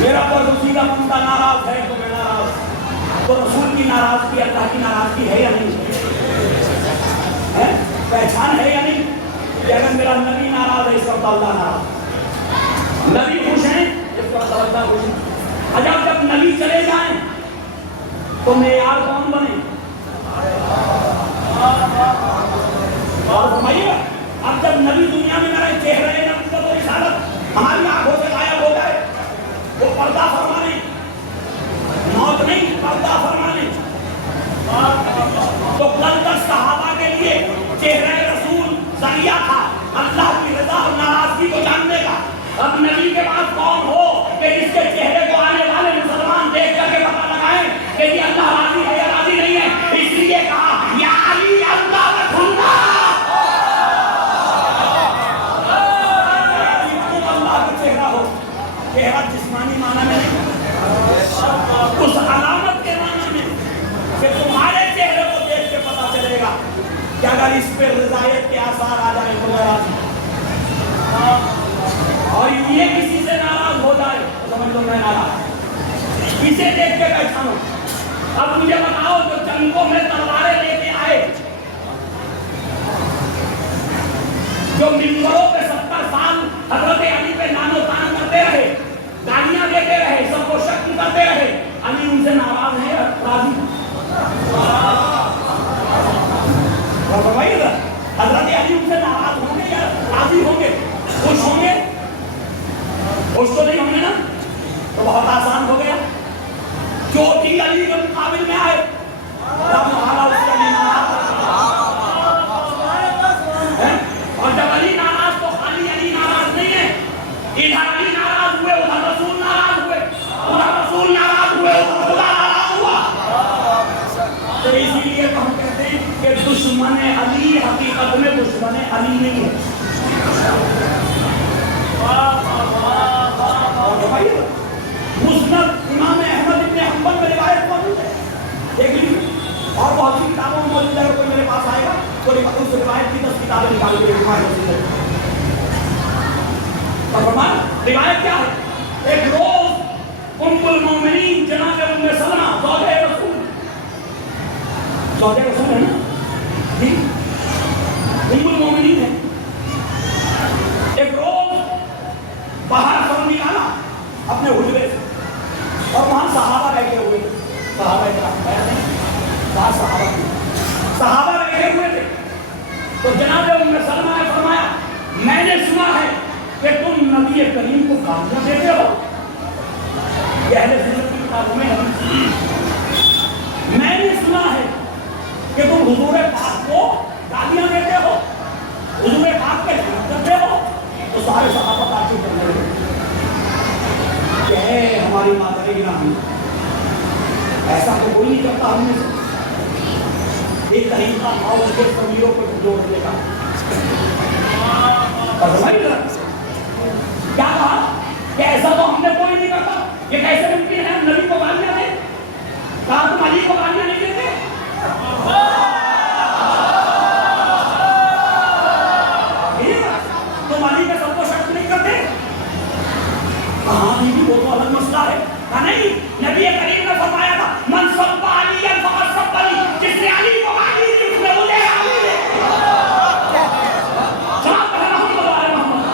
میرا برگزیدہ بندہ ناراض ہے تو میں ناراض۔ تو رسول کی ناراضگی اللہ کی ناراضگی ہے یا نہیں؟ پہچان ہے یا نہیں کہ اگر میرا نبی ناراض ہے اس وقت اللہ ناراض، نبی خوش ہیں اس وقت اللہ خوش ہے۔ اجب جب نبی چلے جائیں تو معیار کون بنے؟ اور فرمائیے گا، اب جب نبی دنیا میں نہ رہے، چہرہ نبوت و رسالت ہماری آنکھوں سے غائب ہو جائے، وہ پردہ فرمانے، موت نہیں پردہ فرمانے، تو کل تک صحابہ کے لیے چہرہ رسول ذریعہ تھا اللہ کی رضا اور ناراضگی کو جاننے کا۔ اب نبی کے بعد کون ہو کہ جس کے چہرے کو آنے والے مسلمان دیکھ کر کے پتہ لگائیں کہ یہ اللہ راضی ہے یا راضی نہیں ہے؟ اس لیے کہا یا علی اللہ بخلا، تم اللہ کا چہرہ ہو۔ چہرہ جسمانی معنی میں نہیں، اس علامت کے معنی میں کہ تمہارے چہرے کو دیکھ کے پتہ چلے گا کہ اگر اس پہ رضایت کے آثار آ جائیں تو میں راضی، اور یہ کسی سے ناراض ہو جائے تو سمجھ لو میں ناراض، اسے دیکھ کے پہچانو۔ اب مجھے بتاؤ جو جنگوں میں تلواریں لے کے آئے، جو منبروں پہ 70 سال حضرت علی پہ نانو تان کرتے رہے، گالیاں دیتے رہے، سب کو شک کرتے رہے، علی ان سے ناراض ہے یا راضی؟ حضرت علی ان سے ناراض ہوں گے یا راضی ہوں گے؟ خوش ہوں گے؟ خوش تو نہیں ہوں گے نا؟ تو بہت آسان ہو گیا، چوٹی علی کے مقابل میں آئے، اور جب علی ناراض تو خالی علی ناراض نہیں ہے، ادھر علی ناراض ہوئے، ادھر رسول ناراض ہوئے، ادھر رسول ناراض ہوئے، ادھر خدا ناراض ہوا۔ تو اسی لیے ہم کہتے ہیں کہ دشمن علی حقیقت میں دشمن علی نہیں ہے۔ مسند امام احمد ابن حنبل میں روایت موجود ہے، دیکھ لیجیے، اور بہت سی کتابوں میں موجود ہے، اگر کوئی میرے پاس آئے گا تو اس روایت کی 10 کتابیں نکال کے روایت کیا ہے؟ ایک روز ام المومنین جناب ام سلمہ زوجہ رسول ہے نا جی، ام المومنین ہے، ایک روز باہر سر نکالا اپنے حجرے سے، اور وہاں صحابہ بیٹھے ہوئے تھے، صحابہ بیٹھے ہوئے تھے، تو جناب ام سلمہ نے فرمایا میں نے سنا ہے کہ تم نبی کریم کو گالیاں دیتے ہو. یہ اہل سنت کی کتابوں میں ہے. میں نے سنا ہے کہ تم حضور پاک کو گالیاں دیتے ہو, حضور پاک کے جھوٹ کرتے ہو. تو سارے صحابہ تعجب کرنے لگے کہ اے ہماری ماتا گرامی, ایسا تو کوئی نہیں کرتا ہم نے سے. ایک طریقہ تھا ان کے ضمیروں کو جوڑنے کا. اور سمجھ رہا کیا کہا کہ ایسا تو ہم نے کوئی نہیں کرتا, یہ کیسے ممکن ہے ہم نبی کو گالیاں دیں. کہا تم علی کو گالیاں نہیں دیتے. تم علی کے سب کو شک نہیں کرتے. کہاں بھی وہ تو الگ مسئلہ ہے. کہا نہیں, نبی کریم نے فرمایا تھا من سب علی فقط سب علی, جس نے علی کو گالی دی اس نے مجھے گالی دی. جناب رحمۃ اللہ علیہ محمد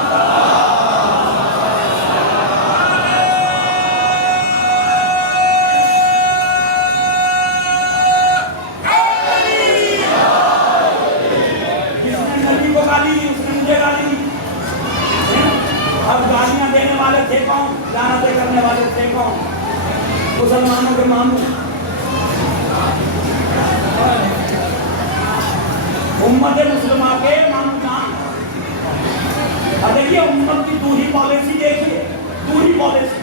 اب گالیاں دینے والے تھے کون, لعنتیں کرنے والے تھے کون؟ مسلمانوں کے ماموں, امت مسلمہ کے ماموں جان. اب دیکھیے امت کی دوہری پالیسی دیکھیے, دوہری پالیسی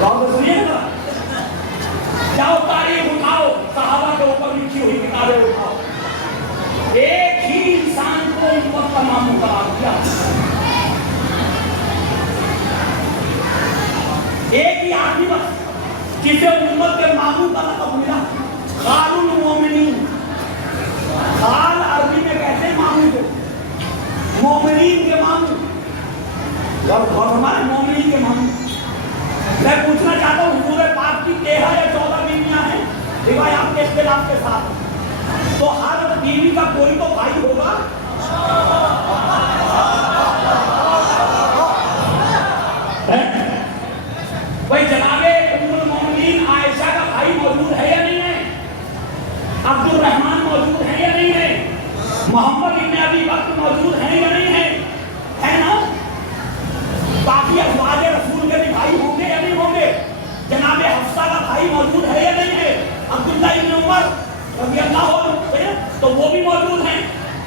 غور سے سنیے نا. جاؤ تاریخ اٹھاؤ, صحابہ کے اوپر لکھی ہوئی کتابیں اٹھاؤ, ایک ہی انسان کو امت کا ماموں قرار دیا. ایک ہی آدمی بس جسے امت کے ماموں کا لقب ملا, خال المومنین. خال عربی میں کہتے ہیں ماموں کو, مومنین کے ماموں. اور ہمارے مومنین کے ماموں. میں پوچھنا چاہتا ہوں حضور پاک کی 13 یا 14 بیویاں ہیں روایات کے اختلاف کے ساتھ, تو ہر بیوی کا کوئی تو بھائی ہوگا. بھائی جناب ام المومنین عائشہ کا بھائی موجود ہے یا نہیں ہے؟ عبد الرحمن موجود ہے یا نہیں ہے؟ محمد ابن ابی بکر موجود ہیں یا نہیں ہے؟ ہے نا؟ باقی ازواج رسول کے بھی بھائی ہوں گے یا نہیں ہوں گے؟ جناب حفصہ کا بھائی موجود ہے یا نہیں ہے؟ عبداللہ ابن عمر رضی اللہ عنہ, تو وہ بھی موجود ہیں.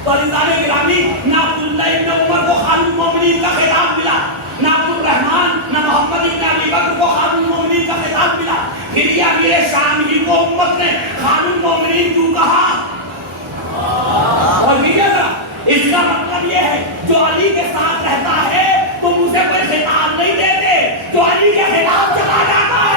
تو عزیزان گرامی, نہ عبداللہ ابن عمر کو خال المومنین کا خطاب ملا, نہ عبد الرحمن نہ محمد ابن ابی بکر کو خال المومنین کا خطاب ملا. پھر یہ امیر شام ہی کو امت نے خال المومنین کیوں کہا؟ اور اس کا مطلب یہ ہے جو علی کے ساتھ رہتا ہے تم اسے کوئی خطاب نہیں دیتے, جو علی کے خلاف چلا جاتا ہے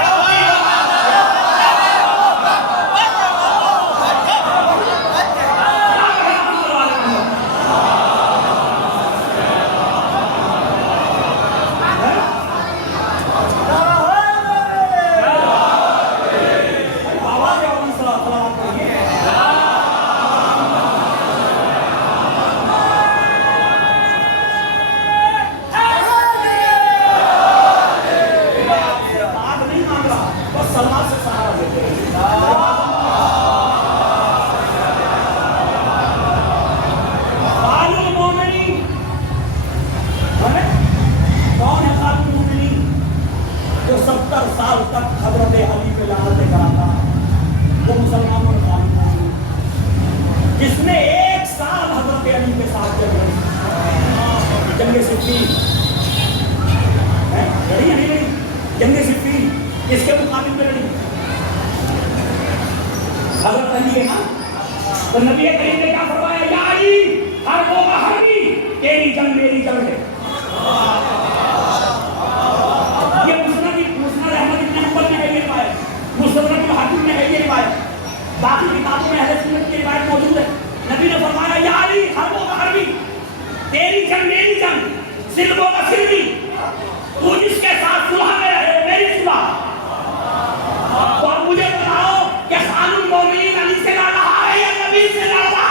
تو نبی کریم نے کیا فرمایا, یا علی ہر وہ ہر تیری جنگ میری جنگ ہے. یہ مسند احمد بن حنبل میں ہے یہ روایت, مستدرک الحاکم میں ہے یہ روایت, باقی کتابوں میں اہل سنت کی روایت موجود ہے. نبی نے فرمایا یا علی ہر وہ ہر تیری جنگ میری جنگ, سلموں کا سلمی, تو جس کے ساتھ صلح میں رہے میری صلح. تو اب مجھے بتاؤ کہ خال المومنین علی سے لڑ رہا ہے یا نبی سے لڑ رہا ہے؟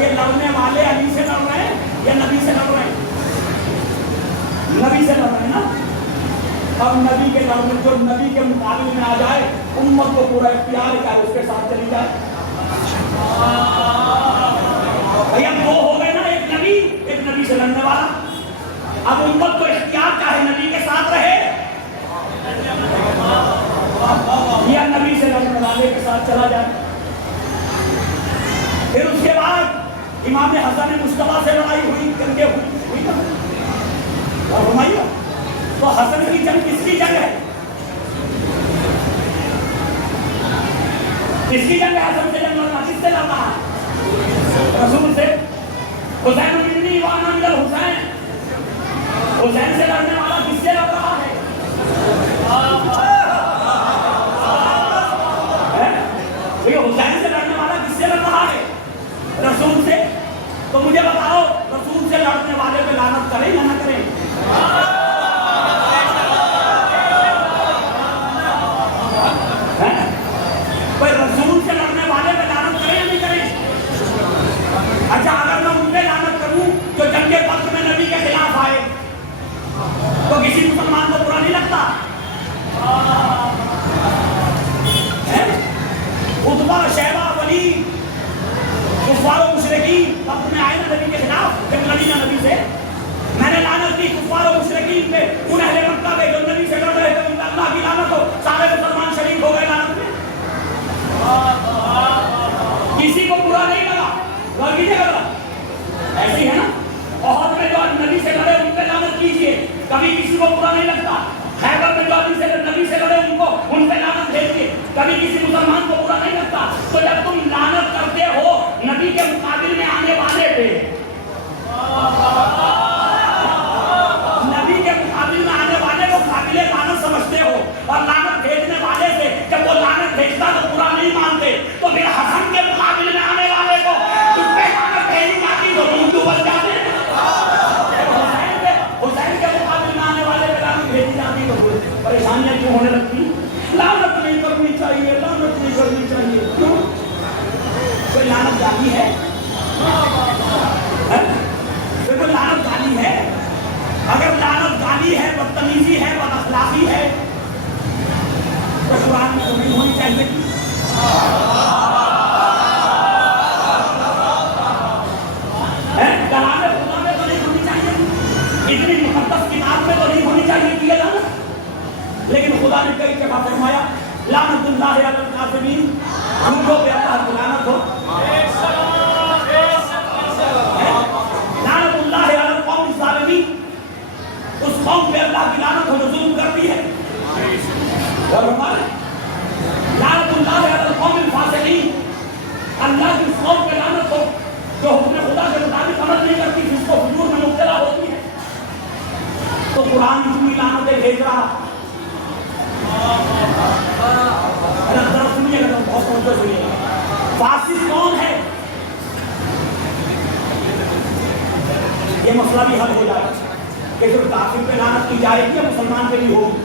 یہ لڑنے والے علی سے لڑ رہے ہیں یا نبی سے لڑ رہے ہیں؟ نبی سے لڑ رہے ہیں نا. اب نبی کے نام میں جو نبی کے مقابل میں آ جائے امت کو پورا اختیار کیا اس کے ساتھ چلی جائے. بھئی اب دو ہو گئے نا, ایک نبی سے لڑنے والا. اب امت کو اختیار چاہے نبی کے ساتھ رہے یا نبی سے لڑنے والے کے ساتھ چلا جائے. پھر اس کے بعد امام حسن مصطفیٰ سے لڑائی ہوئی کرکے ہوئی نا, اور ہمائیہ تو حسن کی جنگ کس کی جنگ ہے؟ کس کی جنگ ہے؟ حسن سے جنگ لڑنا کس سے لڑنا ہے؟ رسول سے. حسین منی وانا من الحسین, حسین سے لڑنے والا کس سے لڑ رہا ہے؟ حسین سے لڑنے والا کس سے لڑ رہا ہے؟ رسول سے. تو مجھے بتاؤ رسول سے لڑنے والے پہ لعنت کریں یا نہ کریں؟ کوئی رسول سے لڑنے والے پہ لعنت کریں یا نہیں کریں؟ اچھا اگر میں ان پہ لعنت کروں جو جنگ بدر میں نبی کے خلاف آئے تو کسی مسلمان کو برا نہیں لگتا؟ عتبہ شیبہ ولید کفار و مشرکین بدر میں آئے نا نبی کے خلاف, جب لڑی نا نبی سے. میں نے لعنت کی کفار و مشرکین پہ, ان اہل مکہ پہ جو نبی سے لڑ رہے تھے ان کا اللہ کی لعنت ہو. سارے مسلمان شریک ہو گئے لعنت میں. کسی کو برا نہیں لگا, غور کیجیے گا. ایسی ہے نا احد میں جو نبی سے لڑے ان پہ لعنت کیجیے, کبھی کسی کو برا نہیں لگتا. خیبر میں جو نبی سے لڑے ان پہ لعنت بھیجیے, کبھی کسی مسلمان کو برا نہیں لگتا. تو جب تم لعنت کرتے ہو نبی کے مقابل میں آنے والے پہ, نبی کے مقابل میں آنے والے کو قابل لعنت سمجھتے ہو, اور لعنت بھیجنے والے سے جب وہ لعنت بھیجتا تو برا نہیں مانتے, تو پھر حسن کے مقابل میں آنے والے کو اس پہ لعنت بھیجی جاتی تو منہ ڈوبل جاتے. حسین کے مقابل میں آنے والے پہ لعنت بھیجی جاتی تو پریشانیاں کیوں ہونے لگتی؟ لعنت نہیں کرنی چاہیے, لعنت نہیں کرنی چاہیے. کیوں؟ کوئی لعنت جاتی ہے؟ کوئی لعنت گالی ہے؟ اگر لعنت گالی ہے, بدتمیزی ہے, بد اخلاقی ہے تو قرآن میں تو نہیں ہونی چاہیے. کلام خدا میں تو نہیں ہونی چاہیے, اتنی مقدس کتاب میں تو نہیں ہونی چاہیے کہ یہ لعنت. لیکن خدا نے کئی جگہ فرمایا لعنت اللہ علی الکاذبین, جھوٹوں پہ اللہ کی لعنت ہو. لعنت اللہ علی القوم الظالمین, اس قوم پہ اللہ کی لعنت ہو جو ظلم کرتی ہے. اور ہمارے لعنت اللہ علی القوم الفاسقین, اللہ کی اس قوم پہ لعنت ہو جو حکم خدا کے مطابق عمل نہیں کرتی, جس کو فجور میں مبتلا ہوتی ہے. تو قرآن اتنی لعنتیں بھیج رہا. ذرا سنیے گا, بہت توجہ سنیے گا. فاسق کون ہے یہ مسئلہ بھی حل ہو جائے گا کہ صرف کافر پہ لعنت کی جائے گی یا مسلمان پہ بھی ہوگی.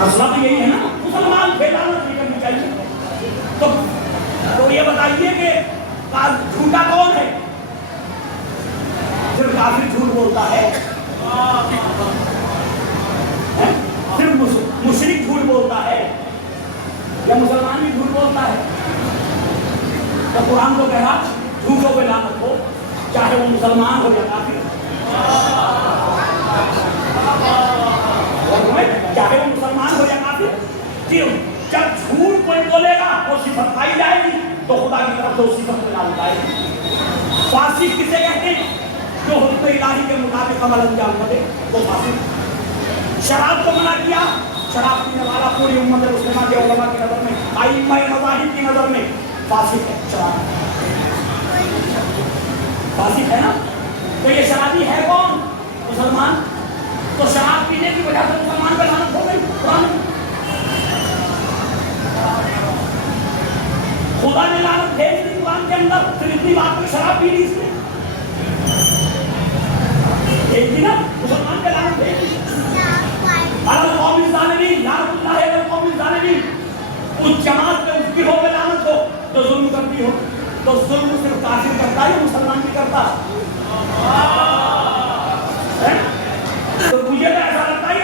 مسئلہ تو یہی ہے نا, مسلمان پہ لعنت نہیں کرنی چاہیے. تو یہ بتائیے کہ جھوٹا کون ہے؟ صرف کافر جھوٹ بولتا ہے, صرف مشرک جھوٹ بولتا ہے یا مسلمان بھی جھوٹ بولتا ہے؟ تو قرآن کو کہہ رہا جھوٹوں پہ لعنت ہو, چاہے وہ مسلمان ہو یا کافر. چاہے وہ مسلمان ہو یا کافر. جب جھوٹ کوئی بولے گا وہ صفت پائی جائے گی تو خدا کی طرف سے اس صفت پہ لعنت آئے گی. فاسق کسے کہتے ہیں؟ جو حکم الہی کے مطابق عمل انجام کرے وہ فاسق. شراب کو منع کیا, شراب پینے والا پوری امت مسلمہ کے علماء کی نظر میں, ائمہ مذاہب کی نظر میں فاسق ہے. شراب فاسق ہے نا. تو یہ شرابی ہے کون؟ مسلمان. تو شراب پینے کی وجہ سے مسلمان پہ لعنت ہو گئی. خدا نے لعنت بھیج دی قرآن کے اندر, پھر اتنی بات میں شراب پی لی اس نے. ایک دن مسلمان پہ لعنت بھیج دی. القوم الظالمین, لعنت اللہ علی القوم الظالمین. اس جماعت پہ, اس گروہ پہ لعنت ہو جو ظلم کرتی ہو. تو ظلم صرف کافر کرتا ہے یا مسلمان بھی کرتا ہے؟ تو مجھے تو ایسا لگتا ہے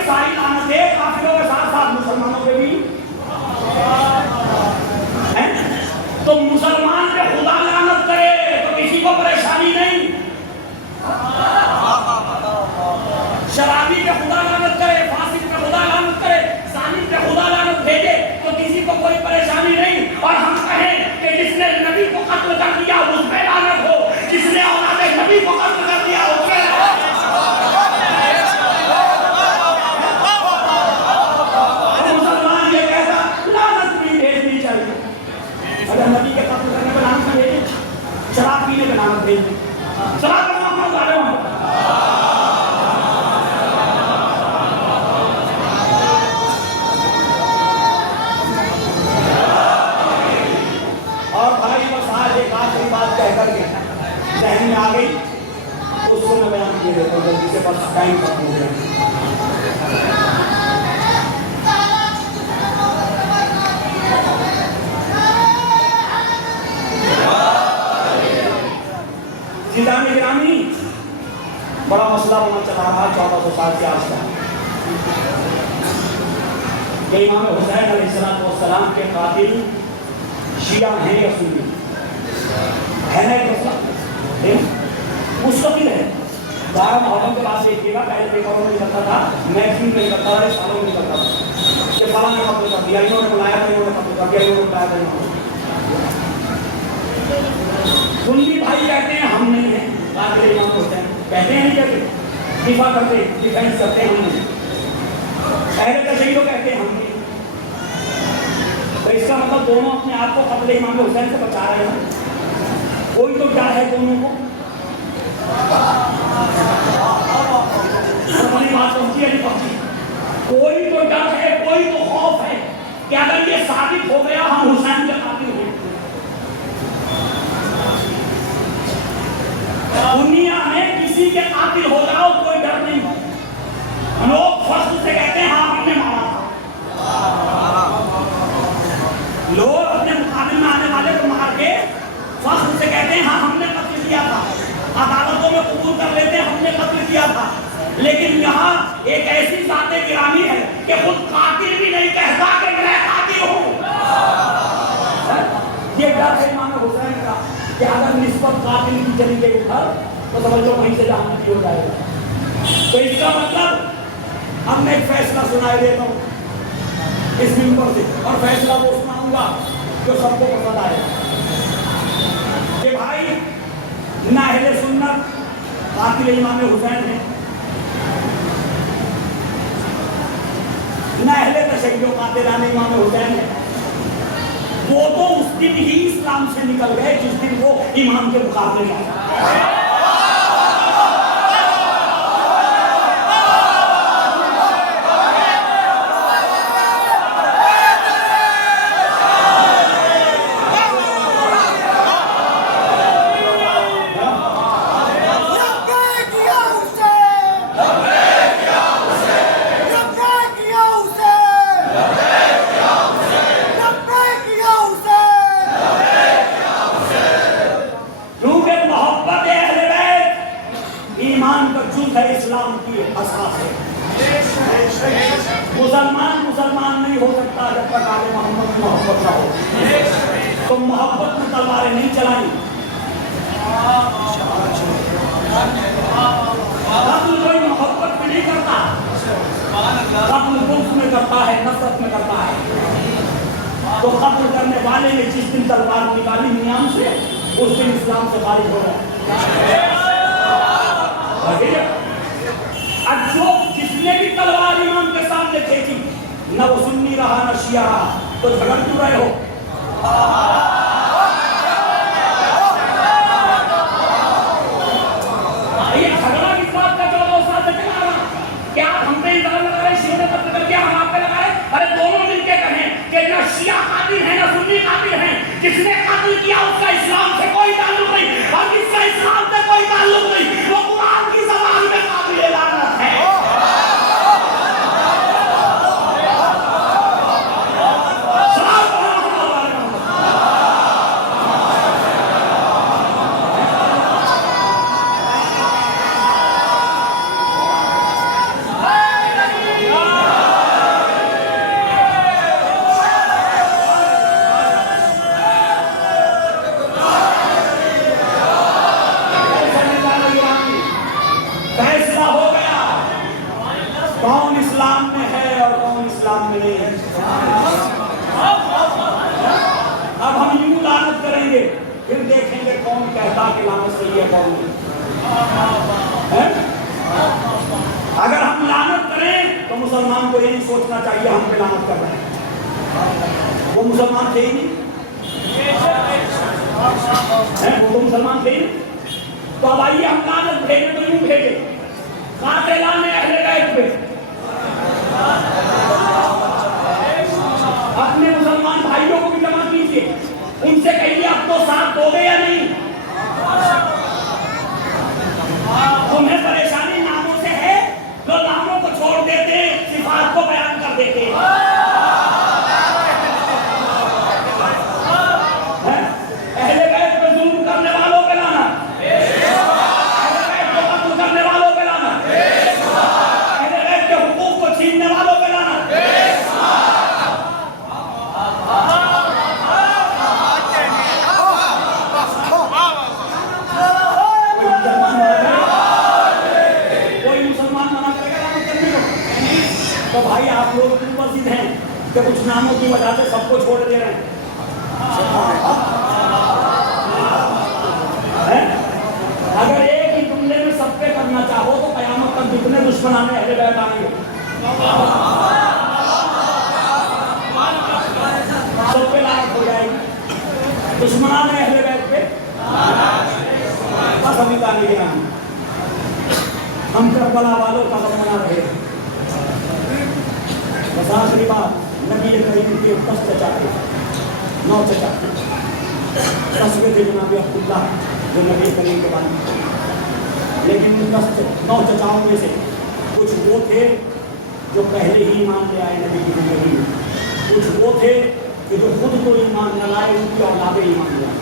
دیتا ہوں جلدی سے، بس ٹائم ختم ہو گیا۔ جیدان گرامی، بڑا مسئلہ بنا چلا رہا 1400 سال سے آج کا کہ امام حسین علیہ السلام کے قاتل شیعہ ہیں یا سنی ہے نا؟ ایک مسئلہ مستقل ہے۔ دارا محرم کے بعد دیکھیے گا، پہلے پیپروں میں نکلتا تھا، میگزین میں نکلتا تھا، سالوں میں نکلتا تھا کہ فلاں نے قتل کر دیا، انہوں نے بلایا تھا، انہوں نے قتل کر دیا، انہوں نے بلایا تھا، انہوں نے۔ سنی بھائی کہتے ہیں ہم نہیں ہیں قاتل امام حسین، کہتے ہیں کہ دفاع کرتے ہیں، ڈیفینس کرتے ہیں، ہم نہیں۔ اہل تشیع کہتے ہیں ہم نہیں۔ تو اس کا مطلب دونوں اپنے آپ کو قتل امام حسین سے بچا رہے ہیں۔ کوئی تو ڈر ہے دونوں کو، ہماری بات پہنچی ہے نہیں پہنچی؟ کوئی تو ڈر ہے، کوئی تو خوف ہے کہ اگر یہ ثابت ہو گیا ہم حسین کے قاتل ہیں۔ دنیا میں کسی کے قاتل ہو جاؤ کوئی ڈر نہیں، لوگ فخر سے کہتے ہیں ہاں ہم نے مارا تھا۔ لوگ اپنے مقابل میں آنے والے کو مار کے فخر سے کہتے ہیں ہاں ہم نے قتل کیا تھا، عدالتوں میں قبول کر لیتے ہیں ہم نے قتل کیا تھا۔ لیکن یہاں ایک ایسی ذات گرامی ہے کہ خود قاتل بھی نہیں کہتا کہ میں قاتل ہوں۔ یہ ڈر ہے امام حسین کا کہ اگر نسبت قاتل کی چلی گئی ادھر تو سمجھو وہیں سے جہنمی ہو جائے گا۔ تو اس کا مطلب اب میں ایک فیصلہ سنائے دیتا ہوں اس ممبر سے، اور فیصلہ وہ سناؤں گا جو سب کو پسند آئے گا کہ بھائی نہ اہل سنت قاتل امام حسین ہے، نہ اہل تشیع قاتلان امام حسین ہے۔ وہ تو اس دن ہی اسلام سے نکل گئے جس دن وہ امام کے مقابلے میں آئے۔ اسلام کی اساس ہے۔ مسلمان نہیں ہو سکتا جب تک آل محمد کی محبت نہ ہو۔ تو محبت میں تلواریں نہیں چلانی۔ قتل کوئی محبت میں نہیں کرتا، قتل بغض میں کرتا ہے، نفرت میں کرتا ہے۔ تو قتل کرنے والے نے جس دن تلوار نکالی نیام سے اس دن اسلام سے خارج ہو گیا۔ اب جو جس نے بھی تلوار امام کے سامنے پھینکی نہ وہ سنی رہا نہ شیعہ رہا، تو جھگڑ کیوں رہے ہو؟ یہ جھگڑا کس بات کا 14 سال سے چلا رہا؟ کیا آپ ہم پہ الزام لگا رہے شیعہ نے قتل کر دیا، ہم آپ پہ لگا رہے؟ ارے دونوں مل کے کہیں کہ نہ شیعہ قاتل ہیں نہ سنی قاتل ہیں، جس نے قتل کیا اس کا اسلام سے کوئی تعلق نہیں، اور جس کا اسلام سے کوئی تعلق نہیں وہ قرآن کی زبان میں قابل لعنت ہے۔ کون اسلام میں ہے اور کون اسلام میں نہیں ہے۔ اب ہم یوں لعنت کریں گے پھر دیکھیں گے کون کہتا کہ لعنت صحیح ہے کون نہیں۔ اگر ہم لعنت کریں تو مسلمان کو یہ نہیں سوچنا چاہیے ہم پہ لعنت کر رہے ہیں، وہ مسلمان تھے ہی نہیں، وہ تو مسلمان تھے ہی نہیں۔ تو اب آئیے ہم لعنت بھیجیں تو یوں بھیجیں قاتلان اہل بیت پہ، اپنے مسلمان بھائیوں کو بھی جمع کیجیے، ان سے کہیے اب تو ساتھ دو گے یا نہیں؟ تمہیں پریشانی تو بھائی آپ لوگ کیوں مسجد ہیں کہ کچھ ناموں کی وجہ سے سب کو چھوڑ دے رہے ہیں؟ اگر ایک ہی جملے میں سب پہ کرنا چاہو تو قیامت تک جتنے دشمنان اہل بیت آئیں گے سب پہ لعنت ہو جائے گی. دشمنان اہل بیت پہ بس ابھی تانے گیا ہم کربلا والوں کا غم منا رہے ہیں. بس آخری بات نبی کریم کے 10 چچا تھے 9 چچا 10 تھے جناب عبداللہ جو نبی کریم کے بعد، لیکن 9 چچاؤں میں سے کچھ وہ تھے جو پہلے ہی ایمان لے آئے نبی کی زندگی میں، کچھ وہ تھے کہ جو خود کو ایمان نہ لائے ان کی اولادیں ایمان لے آئے.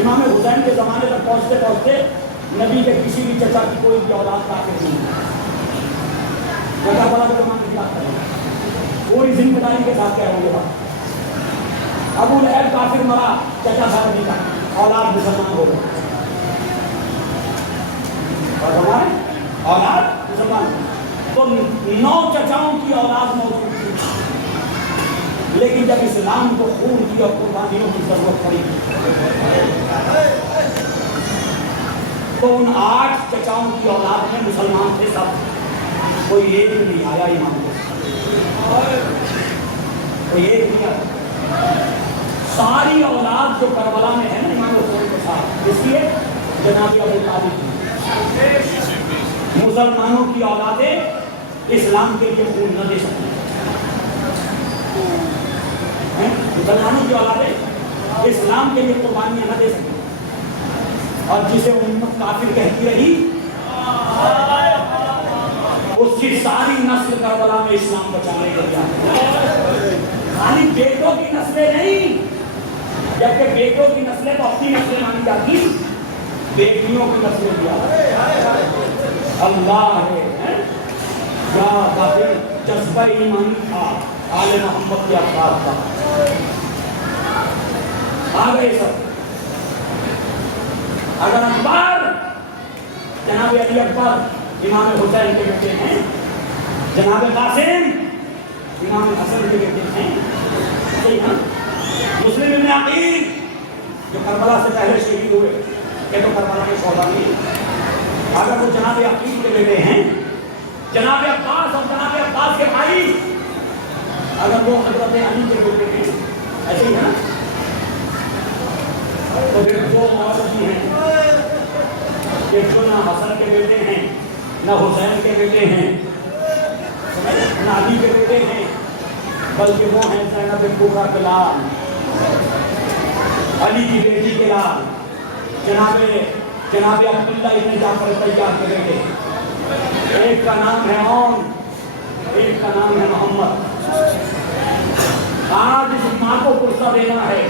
امام حسین کے زمانے تک پہنچتے پہنچتے نبی کے کسی بھی چچا کی کوئی بھی اولاد کافر نہیں ہے. چچا بڑا کے زمانے کی بات کریں پوری ذمہ داری کے ساتھ کیا ہوں گے. ابو لہب کافر مرا، چچا تھا نبی کا، اولاد مسلمان ہو گئے. اور ہمارے اولاد مسلمان تو 9 چچاؤں کی اولاد موجود تھی، لیکن جب اسلام کو خون کی اور قربانیوں کی ضرورت پڑی تو ان 8 چچاؤں کی اولاد میں مسلمان تھے سب، کوئی ایک نہیں آیا ایمان کو، کوئی ایک نہیں آیا. ساری اولاد جو کربلا میں ہے نا امام حسین کے ساتھ، اس لیے جناب ابو طالب مسلمانوں کی اولادیں اسلام کے لیے خون نہ دے سکتی، مسلمانوں کی اولادیں اسلام کے لیے قربانیاں نہ دے سکتی. اور جسے امت کافر کہتی رہی اس کی ساری نسل کربلا میں اسلام بچانے کے لیے، خالی بیٹوں کی نسلیں نہیں، جبکہ بیٹوں کی نسلیں تو اپنی نسلیں مانی جاتی، بیٹیوں کی نسلیں دیا اللہ ہے. کیا کافر جذبہ ایمانی تھا آل محمد کے افراد کا، آ گئے سب. اگر اکبر جناب علی اکبر امام حسین کے بیٹے ہیں، جناب قاسم امام حسن کے بیٹے ہیں، صحیح نا؟ مسلم ابن عقیل جو کربلا سے پہلے شہید ہوئے، یہ تو کربلا کے شہدا نہیں، اگر وہ جناب عقیل کے بیٹے ہیں، جناب عباس اور جناب عباس کے بھائی اگر وہ حضرت علی کے بیٹے ہیں، ایسے ہی ہے نا؟ تو پھر دو موجودی ہیں کہ جو نہ حسن کے بیٹے ہیں نہ حسین کے بیٹے ہیں نہ علی کے بیٹے ہیں، بلکہ وہ ہیں زینب کبریٰ کے لال، علی کی بیٹی کے لال، جناب عبداللہ ابن جعفر طیار کے بیٹے. ایک کا نام ہے عون، ایک کا نام ہے محمد. آج اس ماں کو پرسہ دینا ہے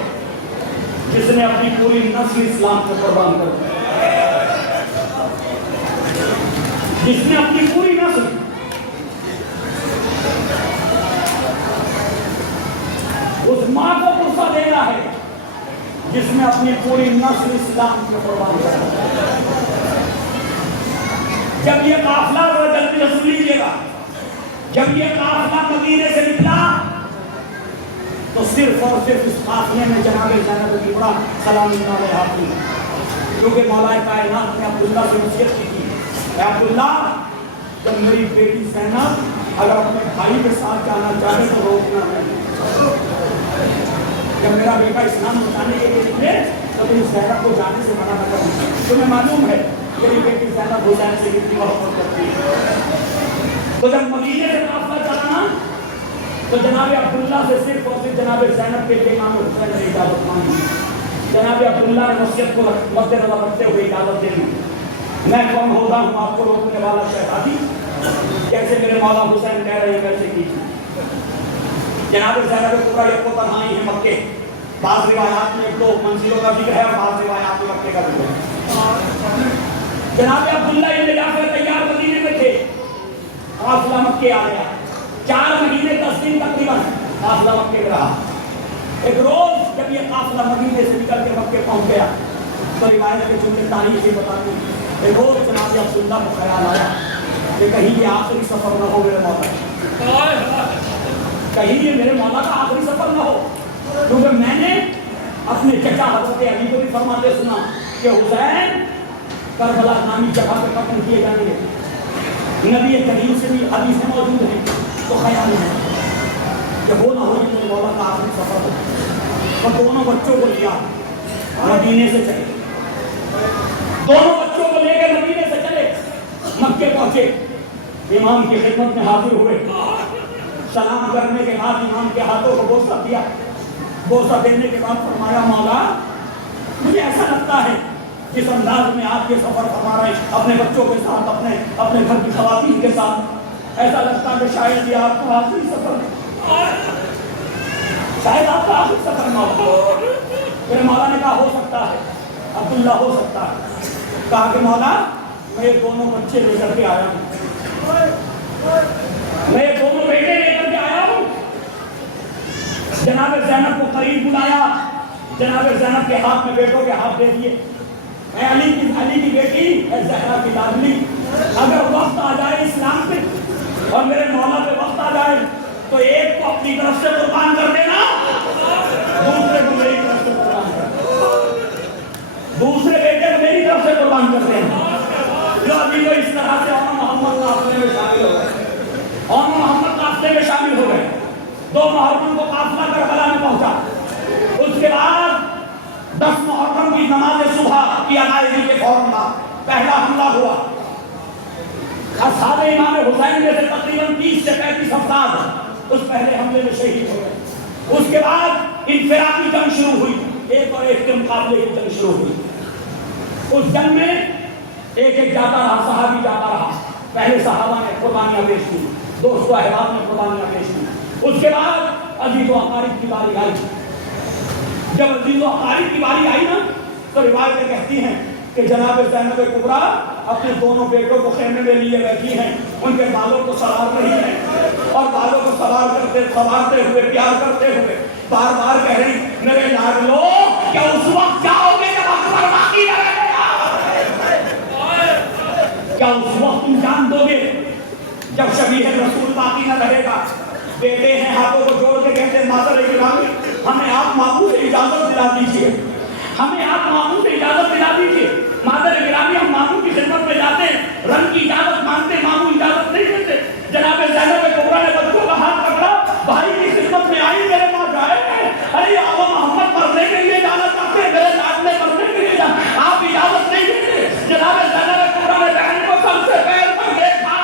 جس نے اپنی پوری نسل اسلام کو قربان کر دی، جس نے اپنی پوری نسل اس ماں کو پرسہ دینا ہے جس نے اپنی پوری نسل اسلام کو قربان کر دی. جب یہ قافلہ ذرا جلدی سے سن لیجیے گا، جب یہ قافلہ مدینے سے نکلا تو صرف اور صرف اس قافلے میں جناب زینب کبریٰ سلام اللہ علیہا تھی، کیونکہ مولا کائنات نے عبداللہ سے وصیت کی تھی، اے عبداللہ جب میری بیٹی زینب اگر اپنے بھائی کے ساتھ جانا چاہے تو روکنا نہیں، جب میرا بیٹا اسلام بچانے کے لیے نکلے تو تم زینب کو جانے سے منع نہ کرنا. تمہیں معلوم ہے میری بیٹی زینب حسین سے کتنی محبت کرتی ہے. تو جب مدینے سے قافلہ چلانا تو جناب عبداللہ سے صرف اور صرف جناب زینب کے لیے امام حسین نے اجازت مانگی. جناب عبداللہ نے وصیت کو مد نظر رکھتے ہوئے اجازت دے دی، میں کون ہوتا ہوں آپ کو روکنے والا شہزادی، کیسے میرے مولا حسین کہہ رہے ہیں ویسے کیجیے. جناب زینب کبریٰ یہ کو تنہائی ہے مکے، بعض روایات میں 2 منزلوں کا ذکر ہے اور بعض روایات میں مکے کا ذکر ہے. جناب عبداللہ ابن جعفر طیار مدینے میں تھے، قافلہ مکے آ گیا، 4 مہینے 10 دن تقریباً قافلہ مکے میں رہا. ایک روز جب یہ قافلہ مدینے سے نکل کے مکے پہنچ گیا تو روایت کے چونکہ تاریخ سے بتاتی، ایک روز جناب عبداللہ کو خیال آیا کہ کہیں یہ آخری سفر نہ ہو میرے مولا، کہیں یہ میرے مولا کا آخری سفر نہ ہو، کیونکہ میں نے اپنے چچا حضرت علی کو بھی فرماتے سنا کہ حسین کربلا نامی جگہ پہ قتل کیے جائیں گے۔ نبی کریم سے بھی حدیث موجود ہیں، تو خیال ہے کہ وہ نہ ہو کہ میرے مولا کا آخری سفر ہو۔ اور دونوں بچوں کو لیا مدینے سے چلے، دونوں بچوں کو لے کے مدینے سے چلے، مکے پہنچے، امام کی خدمت میں حاضر ہوئے، سلام کرنے کے بعد امام کے ہاتھوں کو بوسہ دیا، بوسہ دینے کے بعد فرمایا مولا مجھے ایسا لگتا ہے جس انداز میں آپ یہ سفر فرما رہے ہیں اپنے بچوں کے ساتھ، اپنے گھر کی خواتین کے ساتھ، ایسا لگتا ہے کہ شاید یہ آپ کا آخری سفر ہے، شاید آپ کا آخری سفر نہ ہو۔ میرے مولا نے کہا ہو سکتا ہے عبداللہ، ہو سکتا ہے۔ کہا کہ مولا میں یہ دونوں بچے لے کر کے آیا ہوں، میں یہ دونوں بیٹے لے کر کے آیا ہوں۔ جناب زینب کو قریب بلایا، جناب زینب کے ہاتھ میں بیٹوں کے ہاتھ دے دیے، اے علی کی بیٹی، اے زہرا کی لاڈلی، اگر وقت آ جائے اسلام پہ اور میرے مولا پہ وقت آ جائے تو ایک کو اپنی طرف سے قربان کر دینا، دوسرے کو میری طرف سے قربان کر دینا، دوسرے بیٹے کو میری طرف سے قربان کر دینا۔ جو ابھی وہ اس طرح سے عمر محمد قافلے میں شامل ہو گئے، عمر محمد قافلے میں شامل ہو گئے، 2 محرم کو قافلہ کربلا میں پہنچا۔ اس کے بعد 10 محرم کی نماز صبح کی ادائیگی کے فوراً بعد پہلا حملہ ہوا، اصحاب امام حسین میں سے تقریباً 30 سے 35 افراد اس پہلے حملے میں شہید ہو گئے۔ اس کے بعد انفرادی جنگ شروع ہوئی، ایک اور ایک کے مقابلے کی جنگ شروع ہوئی۔ اس جنگ میں ایک جاتا رہا، صحابی جاتا رہا، پہلے صحابہ نے قربانیاں پیش کی، دوست و احباب نے قربانیاں پیش کی۔ اس کے بعد عزیز و اقارب کی باری آئی۔ جب عزیز و اقارب کی باری آئی نا تو روایتیں کہتی ہیں کہ جناب زینب کبریٰ اپنے دونوں بیٹوں کو خیمے میں لیے بیٹھی ہیں، ان کے بالوں کو سوار رہی ہیں اور بالوں کو سوارتے ہوئے پیار کرتے ہوئے بار بار کہہ رہی میرے لاڈلو کیا اس وقت جاؤ گے جب اکبر باقی نہ رہے گا، کیا اس وقت تم جان دو گے جب شبیہ رسول باقی نہ رہے گا۔ بیٹے ہیں ہاتھوں کو جوڑ کے کہتے ہیں مادر گرامی ہمیں آپ ماموں سے اجازت دلا دیجیے، ہمیں آپ ماموں سے اجازت دلا دیجیے۔ مادر گرامی ہم ماموں کی خدمت میں جاتے ہیں، رنگ کی اجازت مانگتے، ماموں اجازت نہیں دیتے۔ جناب زینب کبریٰ نے بچوں کا ہاتھ پکڑا، بھائی کی خدمت میں آئی، میرے ماں جائے ارے آبا محمد مرنے کے لیے جانا چاہتے ہیں، میرے لاڈلے مرنے کے لیے جانا، آپ اجازت نہیں دیتے۔ جناب زینب کبریٰ نے بہن کو سب سے پیر پر دیکھا،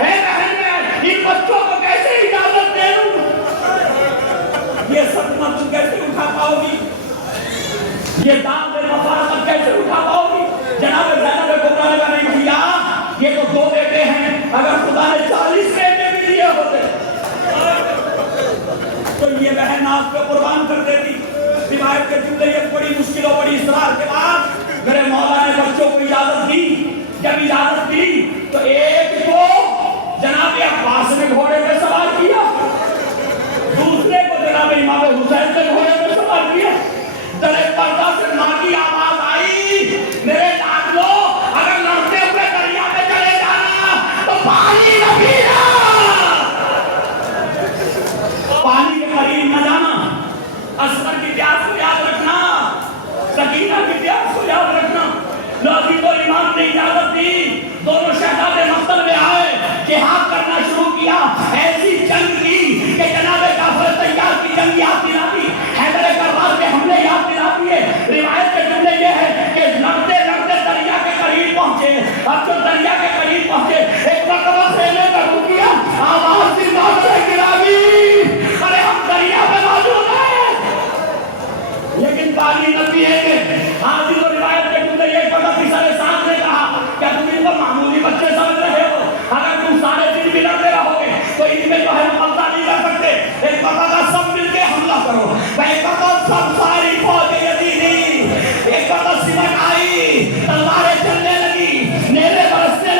اے بہن میں ان بچوں کو کیسے اجازت دے دوں، یہ صدمہ تم کیسے اٹھا پاؤ گی، یہ داغ مفارقت کیسے اٹھا پاؤ گی۔ جناب زینب کبریٰ نے کہا نہیں بھیا یہ تو 2 بیٹے ہیں، اگر خدا نے 40 بیٹے بھی دیے ہوتے تو یہ بہن آپ کو قربان کر دیتی۔ روایت کے جملے یہ بڑی مشکل اور بڑی اصرار کے بعد میرے مولا نے بچوں کو اجازت دی۔ جب اجازت دی تو ایک کو جناب عباس نے گھوڑے پہ سوار کیا، دوسرے کو جناب امام حسین سے گھوڑے پہ سوار کیا۔ درے پردہ سے ماں کی آواز آئی میرے لاڈلو اگر لڑتے ہوئے دریا میں چلے جانا تو پانی نہ پینا، پانی کے قریب نہ جانا، اصغر کی پیاس کو یاد رکھنا، سکینہ کی پیاس کو یاد رکھنا۔ لوگی تو امام نے اجازت دی، دونوں شہزادے مقتل میں آئے، جہاد کرنا شروع کیا، ایسی جنگ کی کہ جناب جعفر طیار کی جنگ یاد دلاتی، حیدر کرار کے حملے یاد دلاتی ہے۔ روایت کے جملے یہ ہے کہ لڑتے لڑتے دریا کے قریب پہنچے، اب جو دریا کے قریب پہنچے ایک مرتبہ سینے کا رک گیا، آواز دی مادر گرامی ارے ہم دریا میں موجود ہیں لیکن پانی نہ پیئیں گے۔ حاضر و روایت کے جملے یہ پڑھا کسر ساتھ نے کہا کیا تم ان کو معمولی بچے سمجھ رہے ہو، اگر تم سارے دن بھی لڑتے رہو گے تو ان میں جو ہے قبضہ نہیں کر سکتے، ایک مرتبہ سب مل کے حملہ کرو، ایک مرتبہ سب ساری فوج یزیدی ایک مرتبہ سمٹ آئی، تلواریں چلنے لگی، نیزے برسنے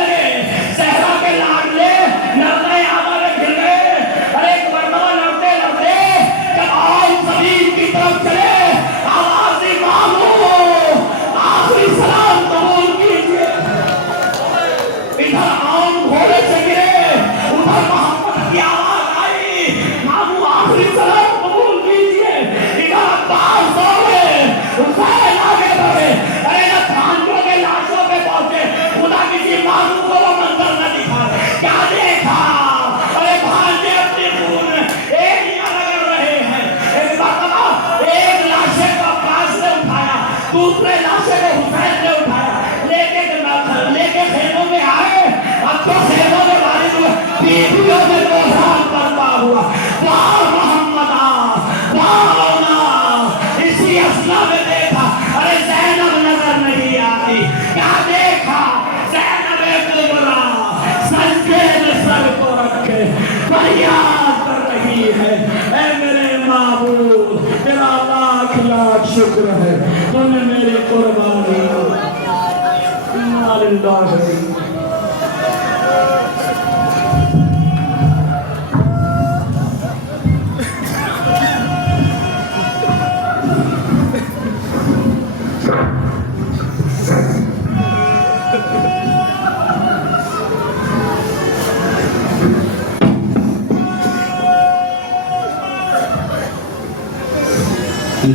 بیویوں میں بحران برپا ہوا. واہ محمد اسی اسنا میں دیکھا ارے زینب نظر نہیں آتی. کیا دیکھا؟ زینب کبریٰ سجدے میں سر کو رکھے فریاد کر رہی ہے اے میرے معبود تیرا لاکھ لاکھ شکر ہے تو نے میری قربانی انا للہ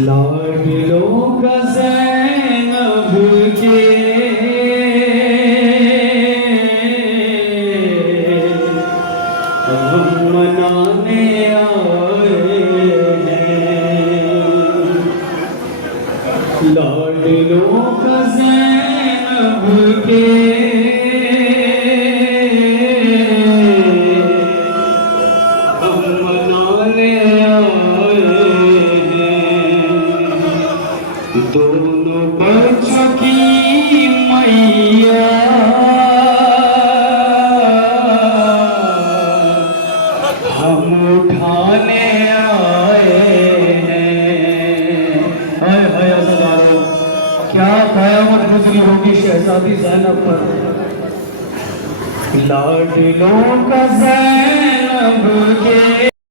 لاڈلوں کا زینب کے غم منانے آئے ہیں. لاڈلوں کا زینب کے غم منانے دونوں بچوں کی میاں ہم اٹھانے آئے ہیں. ہائے ہائے ہزاروں کیا قیامت گزری ہوگی شہزادی زینب پر. لاڈلوں کا زینب